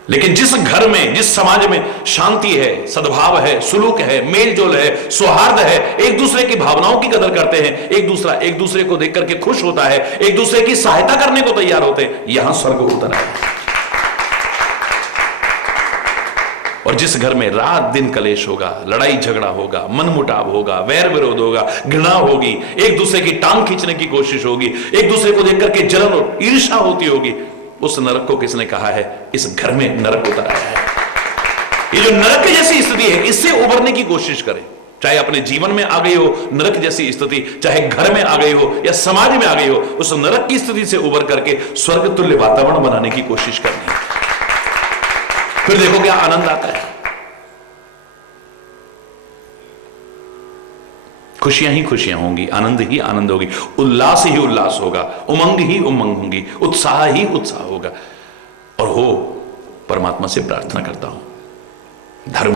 लेकिन जिस घर में, जिस समाज में शांति है, सद्भाव है, सुलूक है, मेलजोल है, सौहार्द है, एक दूसरे की भावनाओं की कदर करते हैं, एक दूसरे को देख करके खुश होता है, एक दूसरे की सहायता करने को तैयार होते हैं, यहां स्वर्ग उतर आए। और जिस घर में रात दिन कलेश होगा, लड़ाई झगड़ा होगा, मनमुटाव होगा, वैर विरोध होगा, घृणा होगी, एक दूसरे की टांग खींचने की कोशिश होगी, एक दूसरे को देख करके जलन और ईर्ष्या होती होगी, उस नरक को किसने कहा है? इस घर में नरक उतर आया है। ये जो नरक जैसी स्थिति है, इससे उबरने की कोशिश करें। चाहे अपने जीवन में आ गई हो नरक जैसी स्थिति, चाहे घर में आ गई हो या समाज में आ गई हो, उस नरक की स्थिति से उबर करके स्वर्ग तुल्य वातावरण बनाने की कोशिश करनी है। फिर देखो क्या आनंद आता है। खुशियां ही खुशियां होंगी, आनंद ही आनंद होगी, उल्लास ही उल्लास होगा, उमंग ही उमंग होंगी, उत्साह ही उत्साह होगा। और हो परमात्मा से प्रार्थना करता हूं, धर्म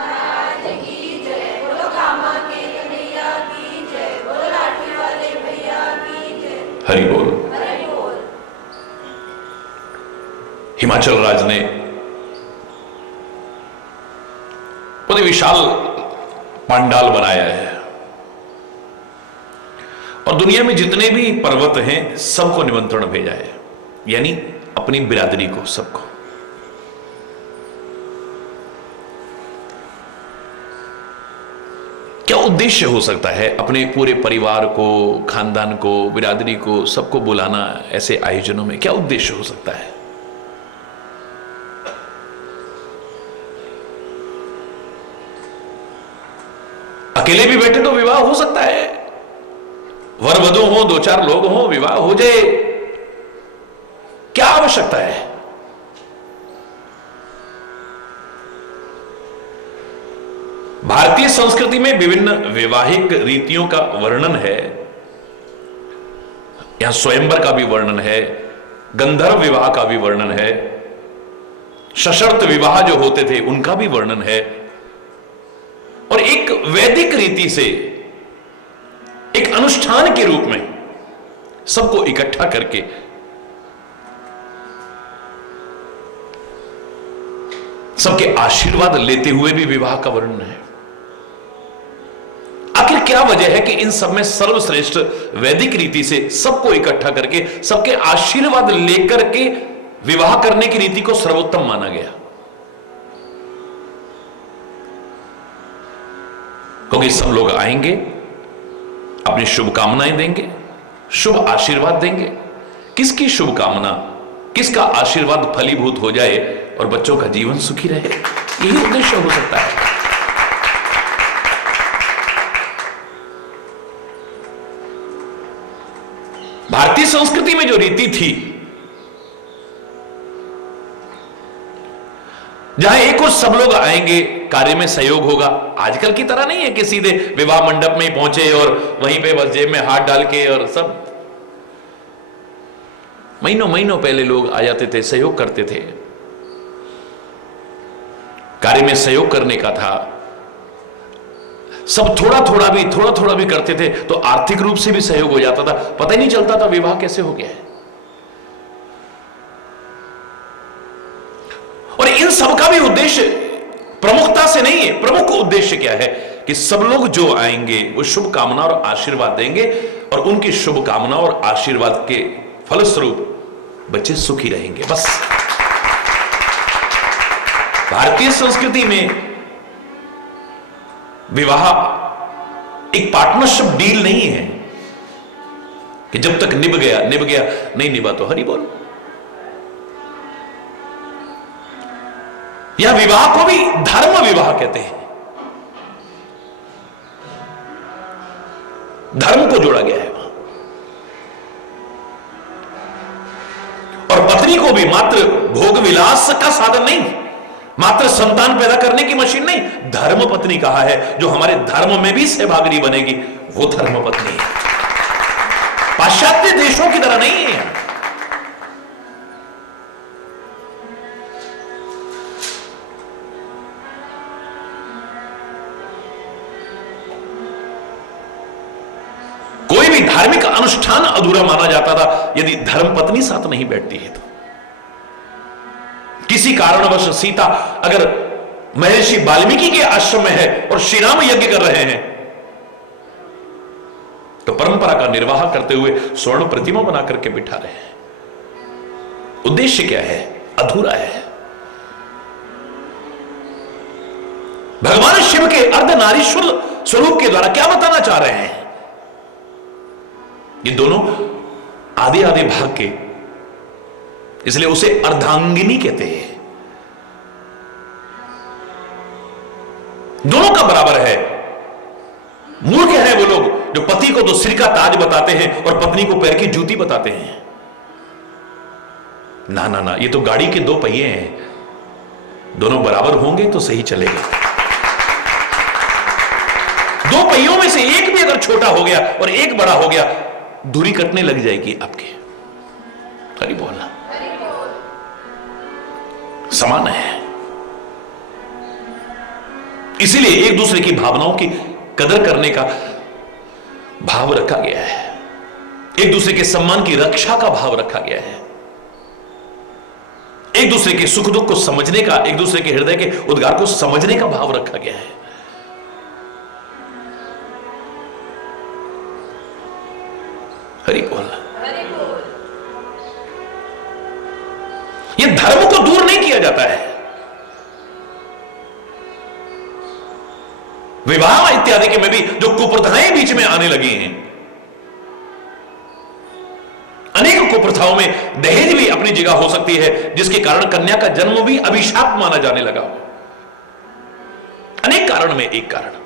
हरि बोल। हिमाचल राज्य ने बहुत विशाल पंडाल बनाया है और दुनिया में जितने भी पर्वत हैं सबको निमंत्रण भेजा है, यानी अपनी बिरादरी को, सबको। क्या उद्देश्य हो सकता है अपने पूरे परिवार को, खानदान को, बिरादरी को, सबको बुलाना ऐसे आयोजनों में? क्या उद्देश्य हो सकता है? अकेले भी बैठे तो विवाह हो सकता है, वर वधू हो, दो चार लोग हो, विवाह हो जाए, क्या आवश्यकता है? भारतीय संस्कृति में विभिन्न वैवाहिक रीतियों का वर्णन है। यहां स्वयंवर का भी वर्णन है, गंधर्व विवाह का भी वर्णन है, सशर्त विवाह जो होते थे उनका भी वर्णन है। और एक वैदिक रीति से, एक अनुष्ठान के रूप में सबको इकट्ठा करके सबके आशीर्वाद लेते हुए भी विवाह का वर्णन है। आखिर क्या वजह है कि इन सब में सर्वश्रेष्ठ वैदिक रीति से सबको इकट्ठा करके सबके आशीर्वाद लेकर के विवाह करने की रीति को सर्वोत्तम माना गया? क्योंकि सब लोग आएंगे, अपनी शुभकामनाएं देंगे, शुभ आशीर्वाद देंगे। किसकी शुभकामना, किसका आशीर्वाद फलीभूत हो जाए और बच्चों का जीवन सुखी रहे, यही उद्देश्य हो सकता है। भारतीय संस्कृति में जो रीति थी, जहां एक और सब लोग आएंगे, कार्य में सहयोग होगा। आजकल की तरह नहीं है कि सीधे विवाह मंडप में ही पहुंचे और वहीं पे बस जेब में हाथ डाल के, और सब महीनों महीनों पहले लोग आ जाते थे, सहयोग करते थे। कार्य में सहयोग करने का था, सब थोड़ा थोड़ा भी करते थे तो आर्थिक रूप से भी सहयोग हो जाता था, पता ही नहीं चलता था विवाह कैसे हो गया है। और इन सब का भी उद्देश्य प्रमुखता से नहीं है। प्रमुख उद्देश्य क्या है कि सब लोग जो आएंगे वो शुभकामना और आशीर्वाद देंगे, और उनकी शुभकामना और आशीर्वाद के फलस्वरूप बच्चे सुखी रहेंगे, बस। भारतीय संस्कृति में विवाह एक पार्टनरशिप डील नहीं है कि जब तक निभ गया, नहीं निभा तो हरि बोल। यह विवाह को भी धर्म विवाह कहते हैं, धर्म को जोड़ा गया है वहां। और पत्नी को भी मात्र भोग विलास का साधन नहीं, मात्र संतान पैदा करने की मशीन नहीं, धर्म पत्नी कहा है। जो हमारे धर्म में भी सहभागिनी बनेगी वो धर्म पत्नी है, पाश्चात्य देशों की तरह नहीं है। धार्मिक अनुष्ठान अधूरा माना जाता था यदि धर्मपत्नी साथ नहीं बैठती है तो। किसी कारणवश सीता अगर महर्षि वाल्मीकि के आश्रम में है और श्री राम यज्ञ कर रहे हैं तो परंपरा का निर्वाह करते हुए स्वर्ण प्रतिमा बना करके बिठा रहे हैं। उद्देश्य क्या है? अधूरा है। भगवान शिव के अर्धनारीश्वर स्वरूप के द्वारा क्या बताना चाह रहे हैं? ये दोनों आधे आधे भाग के, इसलिए उसे अर्धांगिनी कहते हैं। दोनों का बराबर है। मूर्ख हैं वो लोग जो पति को तो सिर का ताज बताते हैं और पत्नी को पैर की जूती बताते हैं। ना ना ना, ये तो गाड़ी के दो पहिए हैं, दोनों बराबर होंगे तो सही चलेगा। दो पहियों में से एक भी अगर छोटा हो गया और एक बड़ा हो गया, दूरी कटने लग जाएगी आपके। हरि बोलना समान है। इसीलिए एक दूसरे की भावनाओं की कदर करने का भाव रखा गया है, एक दूसरे के सम्मान की रक्षा का भाव रखा गया है, एक दूसरे के सुख दुख को समझने का, एक दूसरे के हृदय के उद्गार को समझने का भाव रखा गया है। हरि बोल। यह धर्म को दूर नहीं किया जाता है। विवाह इत्यादि के में भी जो कुप्रथाएं बीच में आने लगी हैं, अनेक कुप्रथाओं में दहेज भी अपनी जगह हो सकती है, जिसके कारण कन्या का जन्म भी अभिशाप माना जाने लगा हो। अनेक कारण में एक कारण।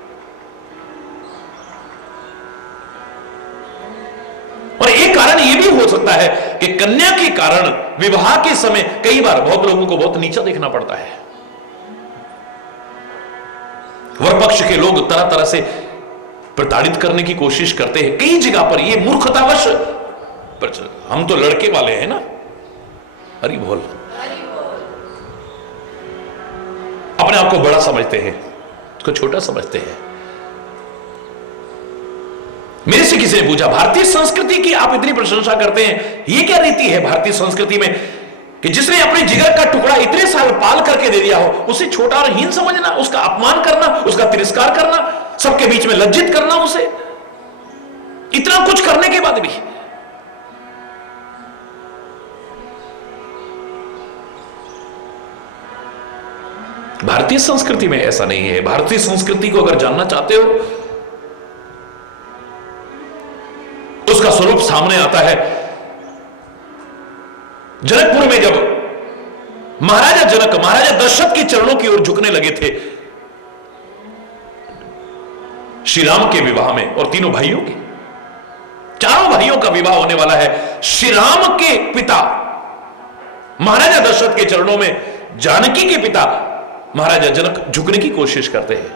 और एक कारण यह भी हो सकता है कि कन्या के कारण विवाह के समय कई बार बहुत लोगों को बहुत नीचा देखना पड़ता है। वर पक्ष के लोग तरह तरह से प्रताड़ित करने की कोशिश करते हैं कई जगह पर। यह मूर्खतावश, हम तो लड़के वाले हैं ना। हरि बोल। अपने आप को बड़ा समझते हैं, उसको छोटा समझते हैं। मेरे से किसी ने पूछा, भारतीय संस्कृति की आप इतनी प्रशंसा करते हैं, ये क्या रीति है भारतीय संस्कृति में कि जिसने अपने जिगर का टुकड़ा इतने साल पाल करके दे दिया हो, उसे छोटा और हीन समझना, उसका अपमान करना, उसका तिरस्कार करना, सबके बीच में लज्जित करना उसे, इतना कुछ करने के बाद भी। भारतीय संस्कृति में ऐसा नहीं है। भारतीय संस्कृति को अगर जानना चाहते हो, उसका स्वरूप सामने आता है। जनकपुर में जब महाराजा जनक महाराजा दशरथ के चरणों की ओर झुकने लगे थे श्री राम के विवाह में, और तीनों भाइयों के, चारों भाइयों का विवाह होने वाला है, श्री राम के पिता महाराजा दशरथ के चरणों में जानकी के पिता महाराजा जनक झुकने की कोशिश करते हैं।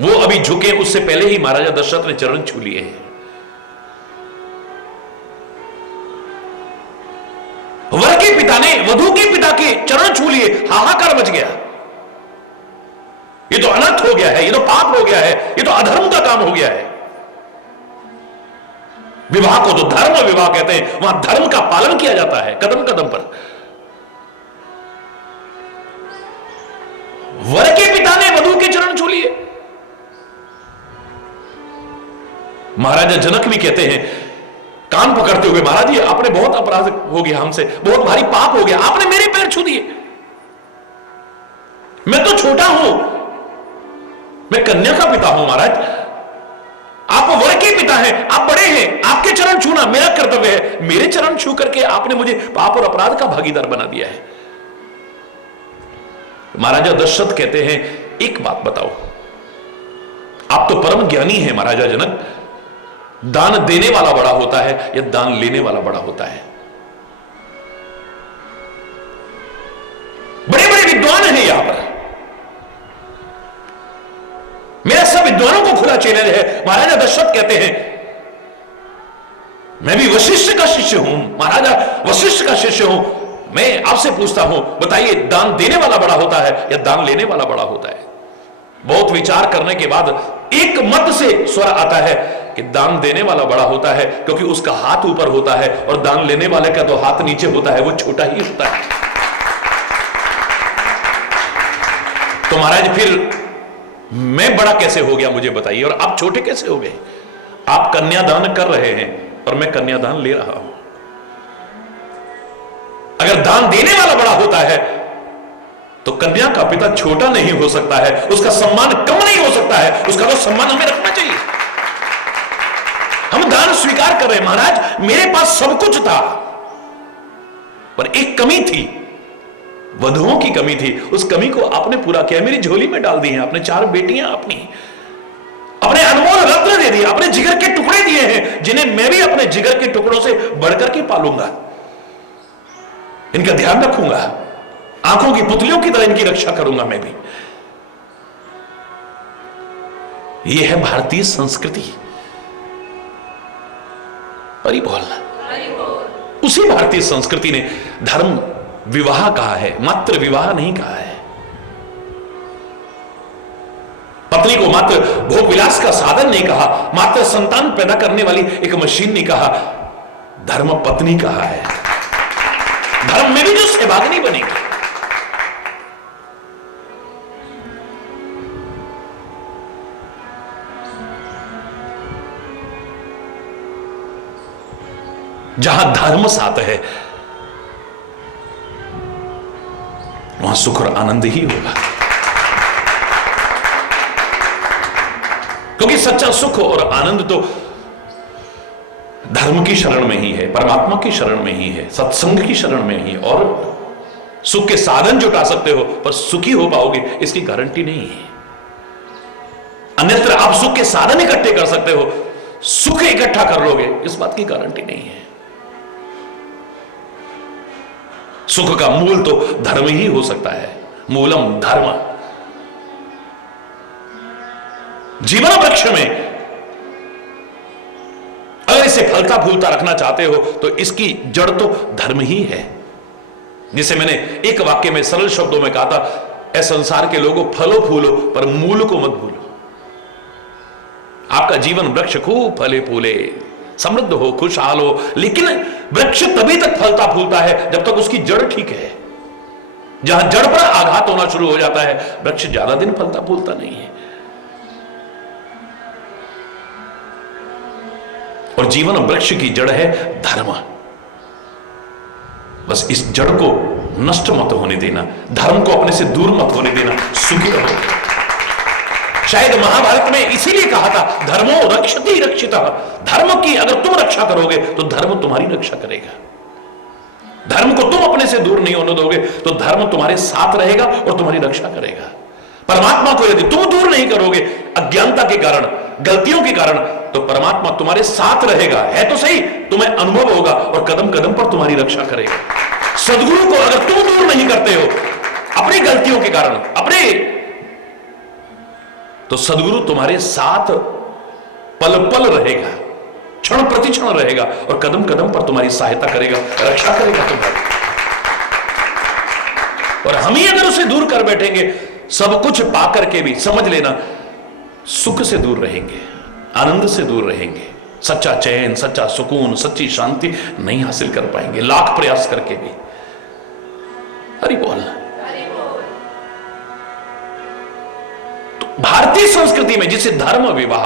वो अभी झुके उससे पहले ही महाराजा दशरथ ने चरण छू लिए हैं। वर के पिता ने वधू के पिता के चरण छू लिए, हाहाकार मच गया। ये तो अनर्थ हो गया है, ये तो पाप हो गया है, ये तो अधर्म का काम हो गया है। विवाह को तो धर्म विवाह कहते हैं, वहां धर्म का पालन किया जाता है कदम कदम पर। वर के पिता ने वधू के चरण छू लिए। महाराजा जनक भी कहते हैं कान पकड़ते हुए, महाराज जी आपने बहुत अपराध हो गया हमसे, बहुत भारी पाप हो गया, आपने मेरे पैर छू दिए। मैं तो छोटा हूं, मैं कन्या का पिता हूं महाराज, आप वर के पिता हैं, आप बड़े हैं, आपके चरण छूना मेरा कर्तव्य है। मेरे चरण छू करके आपने मुझे पाप और अपराध का भागीदार बना दिया है। महाराजा दशरथ कहते हैं एक बात बताओ, आप तो परम ज्ञानी हैं महाराजा जनक, दान देने वाला बड़ा होता है या दान लेने वाला बड़ा होता है? बड़े बड़े विद्वान हैं यहां पर, मेरा सब विद्वानों को खुला चैलेंज है। महाराजा दशरथ कहते हैं मैं भी वशिष्ठ का शिष्य हूं, महाराजा वशिष्ठ का शिष्य हूं, मैं आपसे पूछता हूं बताइए दान देने वाला बड़ा होता है या दान लेने वाला बड़ा होता है? बहुत विचार करने के बाद एक मत से स्वर आता है कि दान देने वाला बड़ा होता है, क्योंकि उसका हाथ ऊपर होता है, और दान लेने वाले का तो हाथ नीचे होता है, वो छोटा ही होता है। तो महाराज फिर मैं बड़ा कैसे हो गया मुझे बताइए, और आप छोटे कैसे हो गए? आप कन्यादान कर रहे हैं और मैं कन्यादान ले रहा हूं। अगर दान देने वाला बड़ा होता है तो कन्या का पिता छोटा नहीं हो सकता है, उसका सम्मान कम नहीं हो सकता है, उसका तो सम्मान हमें रखना चाहिए। हम दान स्वीकार कर रहे हैं। महाराज मेरे पास सब कुछ था, पर एक कमी थी, वधुओं की कमी थी। उस कमी को आपने पूरा किया, मेरी झोली में डाल दी है आपने 4 बेटियां अपनी, अपने अनमोल रत्न दे दिए, अपने जिगर के टुकड़े दिए हैं, जिन्हें मैं भी अपने जिगर के टुकड़ों से बढ़कर के पालूंगा, इनका ध्यान रखूंगा, आंखों की पुतलियों की तरह इनकी रक्षा करूंगा मैं भी। यह है भारतीय संस्कृति। हरि बोल। उसी भारतीय संस्कृति ने धर्म विवाह कहा है, मात्र विवाह नहीं कहा है। पत्नी को मात्र भोग विलास का साधन नहीं कहा, मात्र संतान पैदा करने वाली एक मशीन नहीं कहा, धर्म पत्नी कहा है। धर्म में भी जो सहभागिनी बनेगी, जहां धर्म साथ है वहां सुख और आनंद ही होगा, क्योंकि सच्चा सुख और आनंद तो धर्म की शरण में ही है, परमात्मा की शरण में ही है, सत्संग की शरण में ही। और सुख के साधन जुटा सकते हो, पर सुखी हो पाओगे इसकी गारंटी नहीं है। अन्यत्र आप सुख के साधन इकट्ठे कर सकते हो, सुख इकट्ठा कर लोगे इस बात की गारंटी नहीं है। सुख का मूल तो धर्म ही हो सकता है, मूलम धर्म। जीवन वृक्ष में अगर इसे फलता फूलता रखना चाहते हो तो इसकी जड़ तो धर्म ही है। जिसे मैंने एक वाक्य में सरल शब्दों में कहा था, ऐ संसार के लोगों फलो फूलो पर मूल को मत भूलो। आपका जीवन वृक्ष खूब फले फूले, समृद्ध हो, खुशहाल हो, लेकिन वृक्ष तभी तक फलता फूलता है जब तक उसकी जड़ ठीक है। जहां जड़ पर आघात होना शुरू हो जाता है, वृक्ष ज्यादा दिन फलता फूलता नहीं है। और जीवन वृक्ष की जड़ है धर्म। बस इस जड़ को नष्ट मत होने देना, धर्म को अपने से दूर मत होने देना, सुखी रहो। शायद महाभारत में इसीलिए कहा था, धर्मो रक्षति रक्षितः। धर्म की अगर तुम रक्षा करोगे तो धर्म तुम्हारी रक्षा करेगा। धर्म को तुम अपने से दूर नहीं होने दोगे तो धर्म तुम्हारे साथ रहेगा और तुम्हारी रक्षा करेगा। परमात्मा को यदि तुम दूर नहीं करोगे अज्ञानता के कारण, गलतियों के कारण, तो परमात्मा तुम्हारे साथ रहेगा, है तो सही, तुम्हें अनुभव होगा और कदम कदम पर तुम्हारी रक्षा करेगा। सदगुरु को अगर तुम दूर नहीं करते हो अपनी गलतियों के कारण, तो सदगुरु तुम्हारे साथ पल पल रहेगा, क्षण प्रति क्षण रहेगा और कदम कदम पर तुम्हारी सहायता करेगा, रक्षा करेगा तुम्हारी। और हम ही अगर उसे दूर कर बैठेंगे, सब कुछ पाकर के भी समझ लेना सुख से दूर रहेंगे, आनंद से दूर रहेंगे, सच्चा चैन, सच्चा सुकून, सच्ची शांति नहीं हासिल कर पाएंगे, लाख प्रयास करके भी। हरि बोल। भारतीय संस्कृति में जिसे धर्म विवाह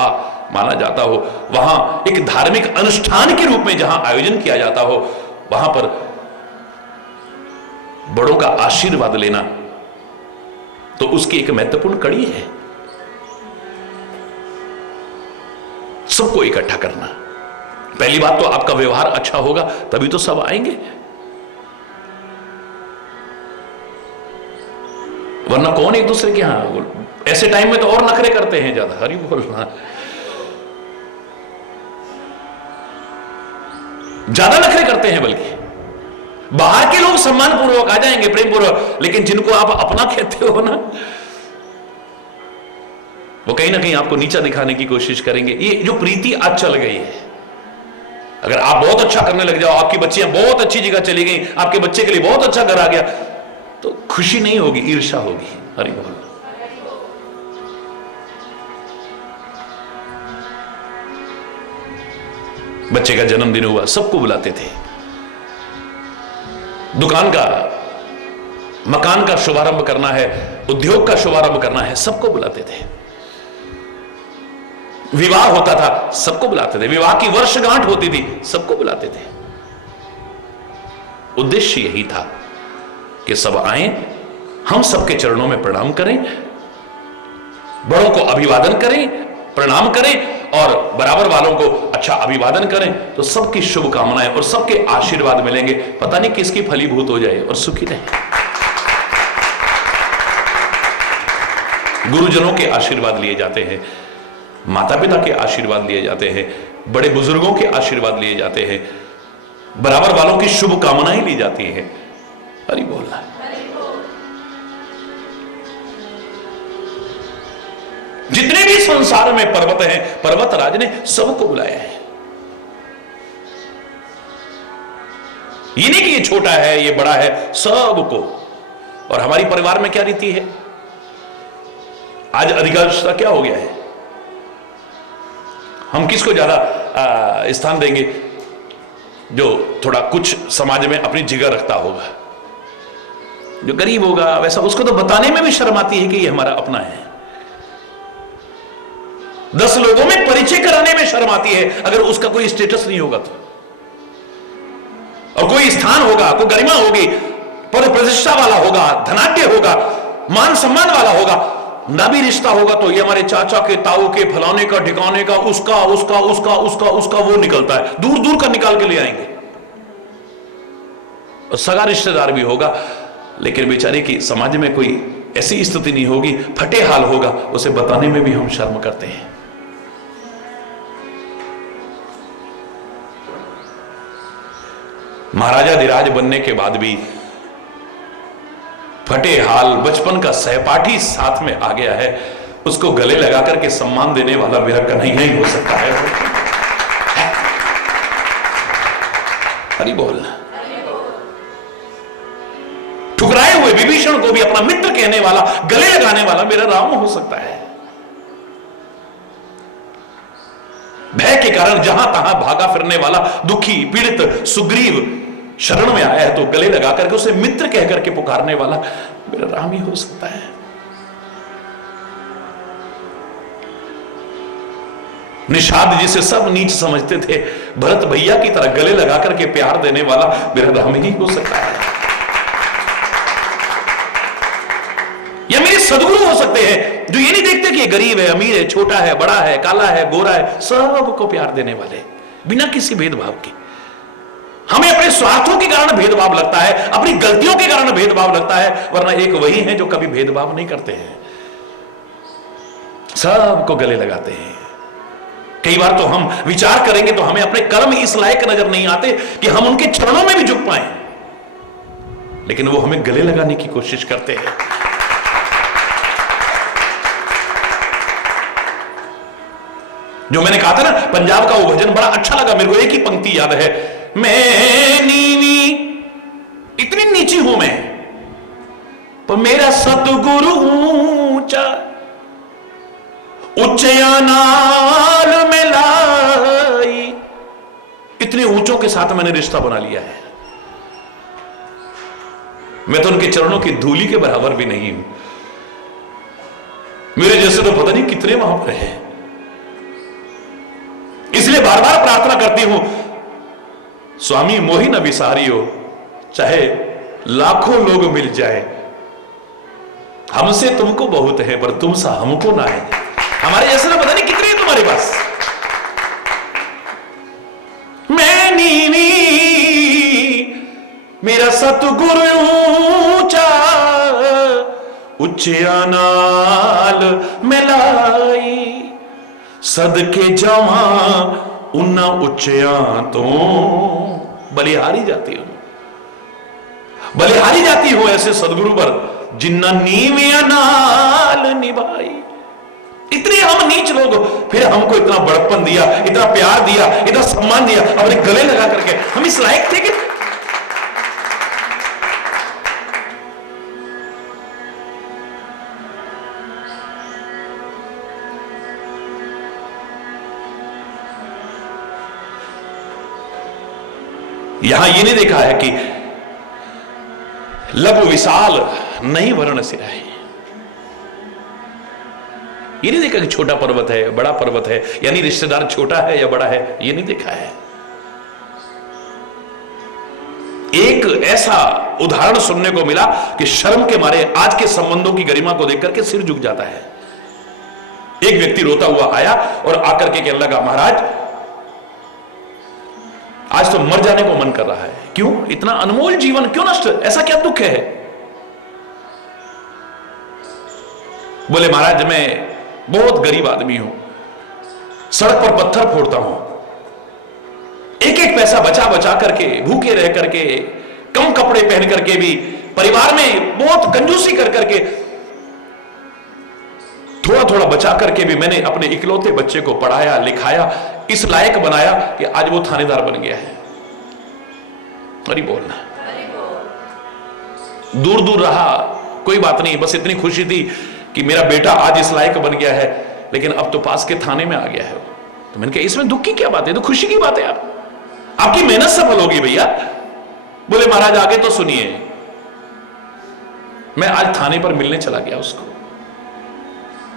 माना जाता हो, वहां एक धार्मिक अनुष्ठान के रूप में जहां आयोजन किया जाता हो, वहां पर बड़ों का आशीर्वाद लेना तो उसकी एक महत्वपूर्ण कड़ी है। सबको इकट्ठा करना। पहली बात तो आपका व्यवहार अच्छा होगा, तभी तो सब आएंगे, वरना कौन एक दूसरे के यहां। ऐसे टाइम में तो और नखरे करते हैं ज्यादा। हरि बोलना, ज्यादा नखरे करते हैं। बल्कि बाहर के लोग सम्मान पूर्वक आ जाएंगे, प्रेम पूर्वक, लेकिन जिनको आप अपना कहते हो ना, वो कहीं ना कहीं आपको नीचा दिखाने की कोशिश करेंगे। ये जो प्रीति आज चल गई है, अगर आप बहुत अच्छा करने लग जाओ, आपकी बच्चियां बहुत अच्छी जगह चली गई, आपके बच्चे के लिए बहुत अच्छा घर आ गया, तो खुशी नहीं होगी, ईर्ष्या होगी। हरि बोल। बच्चे का जन्मदिन हुआ, सबको बुलाते थे। दुकान का, मकान का शुभारंभ करना है, उद्योग का शुभारंभ करना है, सबको बुलाते थे। विवाह होता था, सबको बुलाते थे। विवाह की वर्षगांठ होती थी, सबको बुलाते थे। उद्देश्य यही था कि सब आए, हम सबके चरणों में प्रणाम करें, बड़ों को अभिवादन करें, प्रणाम करें और बराबर वालों को अच्छा अभिवादन करें, तो सबकी शुभकामनाएं और सबके आशीर्वाद मिलेंगे। पता नहीं किसकी फलीभूत हो जाए और सुखी रहे। गुरुजनों के आशीर्वाद लिए जाते हैं, माता पिता के आशीर्वाद लिए जाते हैं, बड़े बुजुर्गों के आशीर्वाद लिए जाते हैं, बराबर वालों की शुभकामनाएं ली जाती हैं। हरि बोल। जितने भी संसार में पर्वत हैं, पर्वतराज ने सबको बुलाया है। ये नहीं कि ये छोटा है, ये बड़ा है, सबको। और हमारी परिवार में क्या रीति है, आज अधिकांशता क्या हो गया है, हम किसको ज्यादा स्थान देंगे? जो थोड़ा कुछ समाज में अपनी जगह रखता होगा, जो गरीब होगा वैसा, उसको तो बताने में भी शर्म आती है कि ये हमारा अपना है। 10 लोगों में परिचय कराने में शर्म आती है अगर उसका कोई स्टेटस नहीं होगा तो। और कोई स्थान होगा, कोई गरिमा होगी, पद प्रतिष्ठा वाला होगा, धनाढ्य होगा, मान सम्मान वाला होगा, ना भी रिश्ता होगा तो ये हमारे चाचा के, ताऊ के, फलाने का, ठिकाने का, उसका उसका उसका उसका उसका वो निकलता है, दूर दूर का निकाल के ले आएंगे। और सगा रिश्तेदार भी होगा, लेकिन बेचारे की समाज में कोई ऐसी स्थिति नहीं होगी, फटे हाल होगा, उसे बताने में भी हम शर्म करते हैं। महाराजा धीराज बनने के बाद भी फटे हाल, बचपन का सहपाठी साथ में आ गया है, उसको गले लगा करके सम्मान देने वाला मेरा कन्हैया ही हो सकता है। हरि बोल। ठुकराए हुए विभीषण को भी अपना मित्र कहने वाला, गले लगाने वाला मेरा राम हो सकता है। भय के कारण जहां तहां भागा फिरने वाला दुखी पीड़ित सुग्रीव शरण में आया है तो गले लगा करके उसे मित्र कह करके पुकारने वाला मेरा राम ही हो सकता है। निषाद जिसे सब नीच समझते थे, भरत भैया की तरह गले लगा करके प्यार देने वाला मेरा राम ही हो सकता है। या मेरे सदगुरु हो सकते हैं जो ये नहीं देखते कि ये गरीब है, अमीर है, छोटा है, बड़ा है, काला है, गोरा है, सबको प्यार देने वाले बिना किसी भेदभाव के। हमें अपने स्वार्थों के कारण भेदभाव लगता है, अपनी गलतियों के कारण भेदभाव लगता है, वरना एक वही है जो कभी भेदभाव नहीं करते हैं, सबको गले लगाते हैं। कई बार तो हम विचार करेंगे तो हमें अपने कर्म इस लायक नजर नहीं आते कि हम उनके चरणों में भी झुक पाए, लेकिन वो हमें गले लगाने की कोशिश करते हैं। जो मैंने कहा था ना, पंजाब का वो भजन बड़ा अच्छा लगा मेरे को, एक ही पंक्ति याद है, मैं नीवी इतनी नीची हूं मैं, पर मेरा सतगुरु ऊंचा, उच्चया नाल में लाई। इतने ऊंचों के साथ मैंने रिश्ता बना लिया है, मैं तो उनके चरणों की धूली के बराबर भी नहीं हूं। मेरे जैसे तो पता नहीं कितने वहां पर है। इसलिए बार बार प्रार्थना करती हूं, स्वामी मोहि न विसारियो, चाहे लाखों लोग मिल जाए, हमसे तुमको बहुत है पर तुमसा हमको ना है। हमारे जैसे तो पता नहीं कितने हैं तुम्हारे पास। मैं नीवी मेरा सतगुरु ऊंचा, उच्चया नाल मिलाई, सदके जावा उन्ना उच्चया तो बलिहारी जाती हूं, बलिहारी जाती हूं ऐसे सदगुरु पर जिन्ना नीविया नाल निभाई। इतने हम नीच लोग, फिर हमको इतना बड़प्पन दिया, इतना प्यार दिया, इतना सम्मान दिया, अपने गले लगा करके हम इस लायक थे कि यहां ये नहीं देखा है कि लघु विशाल नहीं वर्ण से है, ये नहीं देखा कि छोटा पर्वत है बड़ा पर्वत है, यानी रिश्तेदार छोटा है या बड़ा है, ये नहीं देखा है। एक ऐसा उदाहरण सुनने को मिला कि शर्म के मारे आज के संबंधों की गरिमा को देख करके सिर झुक जाता है। एक व्यक्ति रोता हुआ आया और आकर के कहने लगा, महाराज आज तो मर जाने को मन कर रहा है। क्यों? इतना अनमोल जीवन क्यों नष्ट, ऐसा क्या दुख है? बोले महाराज मैं बहुत गरीब आदमी हूं, सड़क पर पत्थर फोड़ता हूं, एक एक पैसा बचा बचा करके, भूखे रह करके, कम कपड़े पहन करके भी, परिवार में बहुत कंजूसी कर करके, थोड़ा थोड़ा बचा करके भी मैंने अपने इकलौते बच्चे को पढ़ाया लिखाया, इस लायक बनाया कि आज वो थानेदार बन गया है। अरे बोलना, दूर दूर रहा कोई बात नहीं, बस इतनी खुशी थी कि मेरा बेटा आज इस लायक बन गया है, लेकिन अब तो पास के थाने में आ गया है। तो मैंने कहा इसमें दुख की क्या बात है, तो खुशी की बात है यार, आपकी मेहनत सफल होगी भैया। बोले महाराज आगे तो सुनिए, मैं आज थाने पर मिलने चला गया उसको।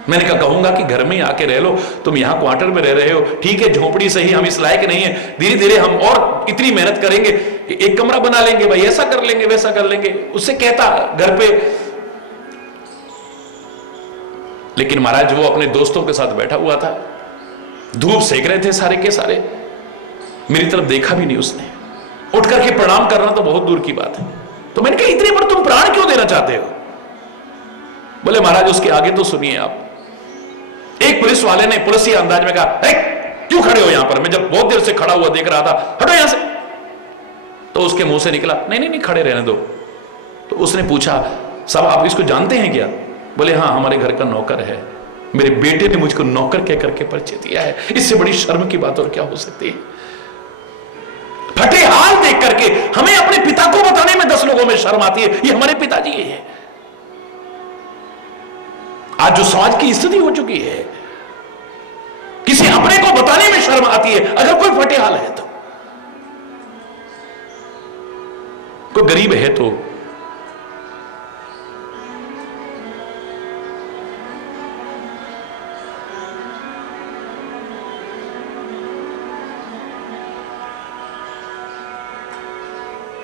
मैंने कहा कहूंगा कि घर में ही आके रह लो, तुम यहां क्वार्टर में रह रहे हो, ठीक है झोपड़ी सही, हम इस लायक नहीं है, धीरे धीरे हम और इतनी मेहनत करेंगे कि एक कमरा बना लेंगे भाई, ऐसा कर लेंगे वैसा कर लेंगे। उससे कहता घर पे, लेकिन महाराज वो अपने दोस्तों के साथ बैठा हुआ था, धूप सेक रहे थे सारे के सारे, मेरी तरफ देखा भी नहीं उसने, उठ करके प्रणाम करना तो बहुत दूर की बात है। तो मैंने कहा इतने पर तुम प्राण क्यों देना चाहते हो? बोले महाराज उसके आगे तो सुनिए आप। एक पुलिस वाले ने पुलिसी अंदाज में कहा, क्यों खड़े हो यहां पर? मैं जब बहुत देर से खड़ा हुआ देख रहा था, हटो यहां से। तो उसके मुंह से निकला, नहीं नहीं नहीं खड़े रहने दो। तो उसने पूछा, साहब आप इसको जानते हैं क्या? बोले हाँ हमारे घर का नौकर है, मेरे बेटे ने मुझको नौकर कह करके परिचय दिया है, इससे बड़ी शर्म की बात और क्या हो सकती है? फटे हाल देख करके हमें अपने पिता को बताने में 10 लोगों में शर्म आती है, ये हमारे पिताजी है। आज जो समाज की स्थिति हो चुकी है, किसी अपने को बताने में शर्म आती है अगर कोई फटे हाल है तो, कोई गरीब है तो।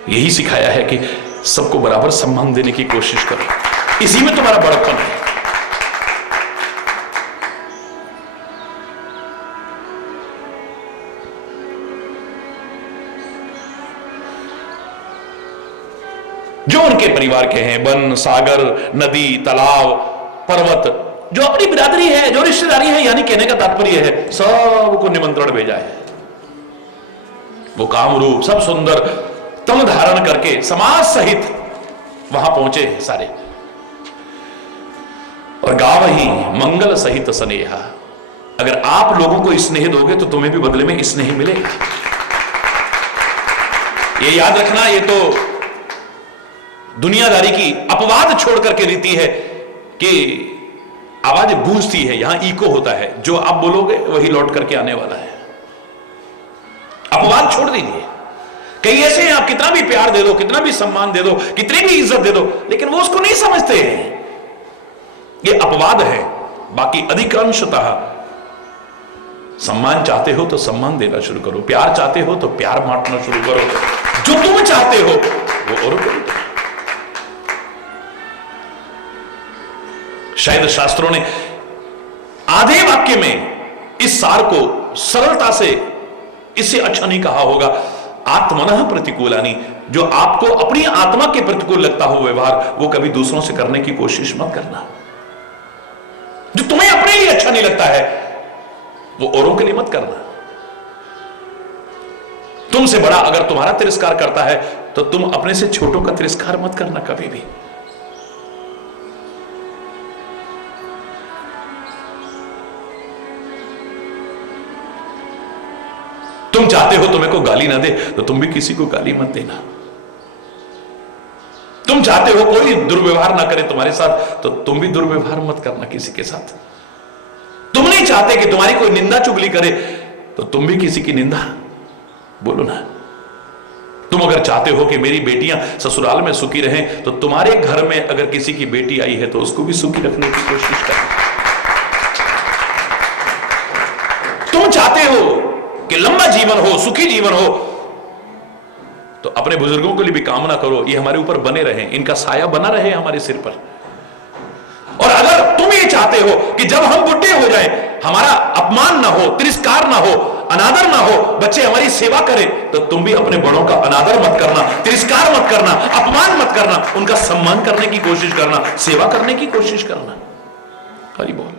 यही सिखाया है कि सबको बराबर सम्मान देने की कोशिश करो, इसी में तुम्हारा बड़प्पन है। जो उनके परिवार के हैं, वन सागर नदी तालाब पर्वत, जो अपनी बिरादरी है, जो रिश्तेदारी है, यानी कहने का तात्पर्य है सबको निमंत्रण भेजा है। वो कामरूप सब सुंदर तम धारण करके समाज सहित वहां पहुंचे हैं सारे। और गावही मंगल सहित स्नेहा, अगर आप लोगों को स्नेह दोगे तो तुम्हें भी बदले में स्नेह मिलेगा। ये याद रखना, ये तो दुनियादारी की अपवाद छोड़ करके रीति है कि आवाज गूंजती है, यहां इको होता है, जो आप बोलोगे वही लौट करके आने वाला है। अपवाद छोड़ दीजिए। कई ऐसे हैं आप कितना भी प्यार दे दो, कितना भी सम्मान दे दो, कितनी भी इज्जत दे दो, लेकिन वो उसको नहीं समझते हैं। ये अपवाद है। बाकी अधिकांशतः सम्मान चाहते हो तो सम्मान देना शुरू करो, प्यार चाहते हो तो प्यार बांटना शुरू करो, जो तुम चाहते हो वो और करो। शायद शास्त्रों ने आधे वाक्य में इस सार को सरलता से इससे अच्छा नहीं कहा होगा। आत्मनः प्रतिकूलानि, जो आपको अपनी आत्मा के प्रतिकूल लगता हो व्यवहार, वो कभी दूसरों से करने की कोशिश मत करना। जो तुम्हें अपने लिए अच्छा नहीं लगता है वो औरों के लिए मत करना। तुमसे बड़ा अगर तुम्हारा तिरस्कार करता है तो तुम अपने से छोटों का तिरस्कार मत करना कभी भी। तुम चाहते हो तुम्हें को गाली ना दे तो तुम भी किसी को गाली मत देना। तुम चाहते हो कोई दुर्व्यवहार ना करे तुम्हारे साथ तो तुम भी दुर्व्यवहार मत करना किसी के साथ। तुम नहीं चाहते कि तुम्हारी कोई निंदा चुगली करे तो तुम भी किसी की निंदा बोलो ना। तुम अगर चाहते हो कि मेरी बेटियां ससुराल में सुखी रहें, तो तुम्हारे घर में अगर किसी की बेटी आई है तो उसको भी सुखी रखने की कोशिश करो। तुम चाहते हो कि लंबा जीवन हो, सुखी जीवन हो, तो अपने बुजुर्गों के लिए भी कामना करो ये हमारे ऊपर बने रहें, इनका साया बना रहे हमारे सिर पर। और अगर तुम ये चाहते हो कि जब हम बुढ़े हो जाएं हमारा अपमान ना हो, तिरस्कार ना हो, अनादर ना हो, बच्चे हमारी सेवा करें, तो तुम भी अपने बड़ों का अनादर मत करना, तिरस्कार मत करना, अपमान मत करना, उनका सम्मान करने की कोशिश करना, सेवा करने की कोशिश करना। हरि बोल।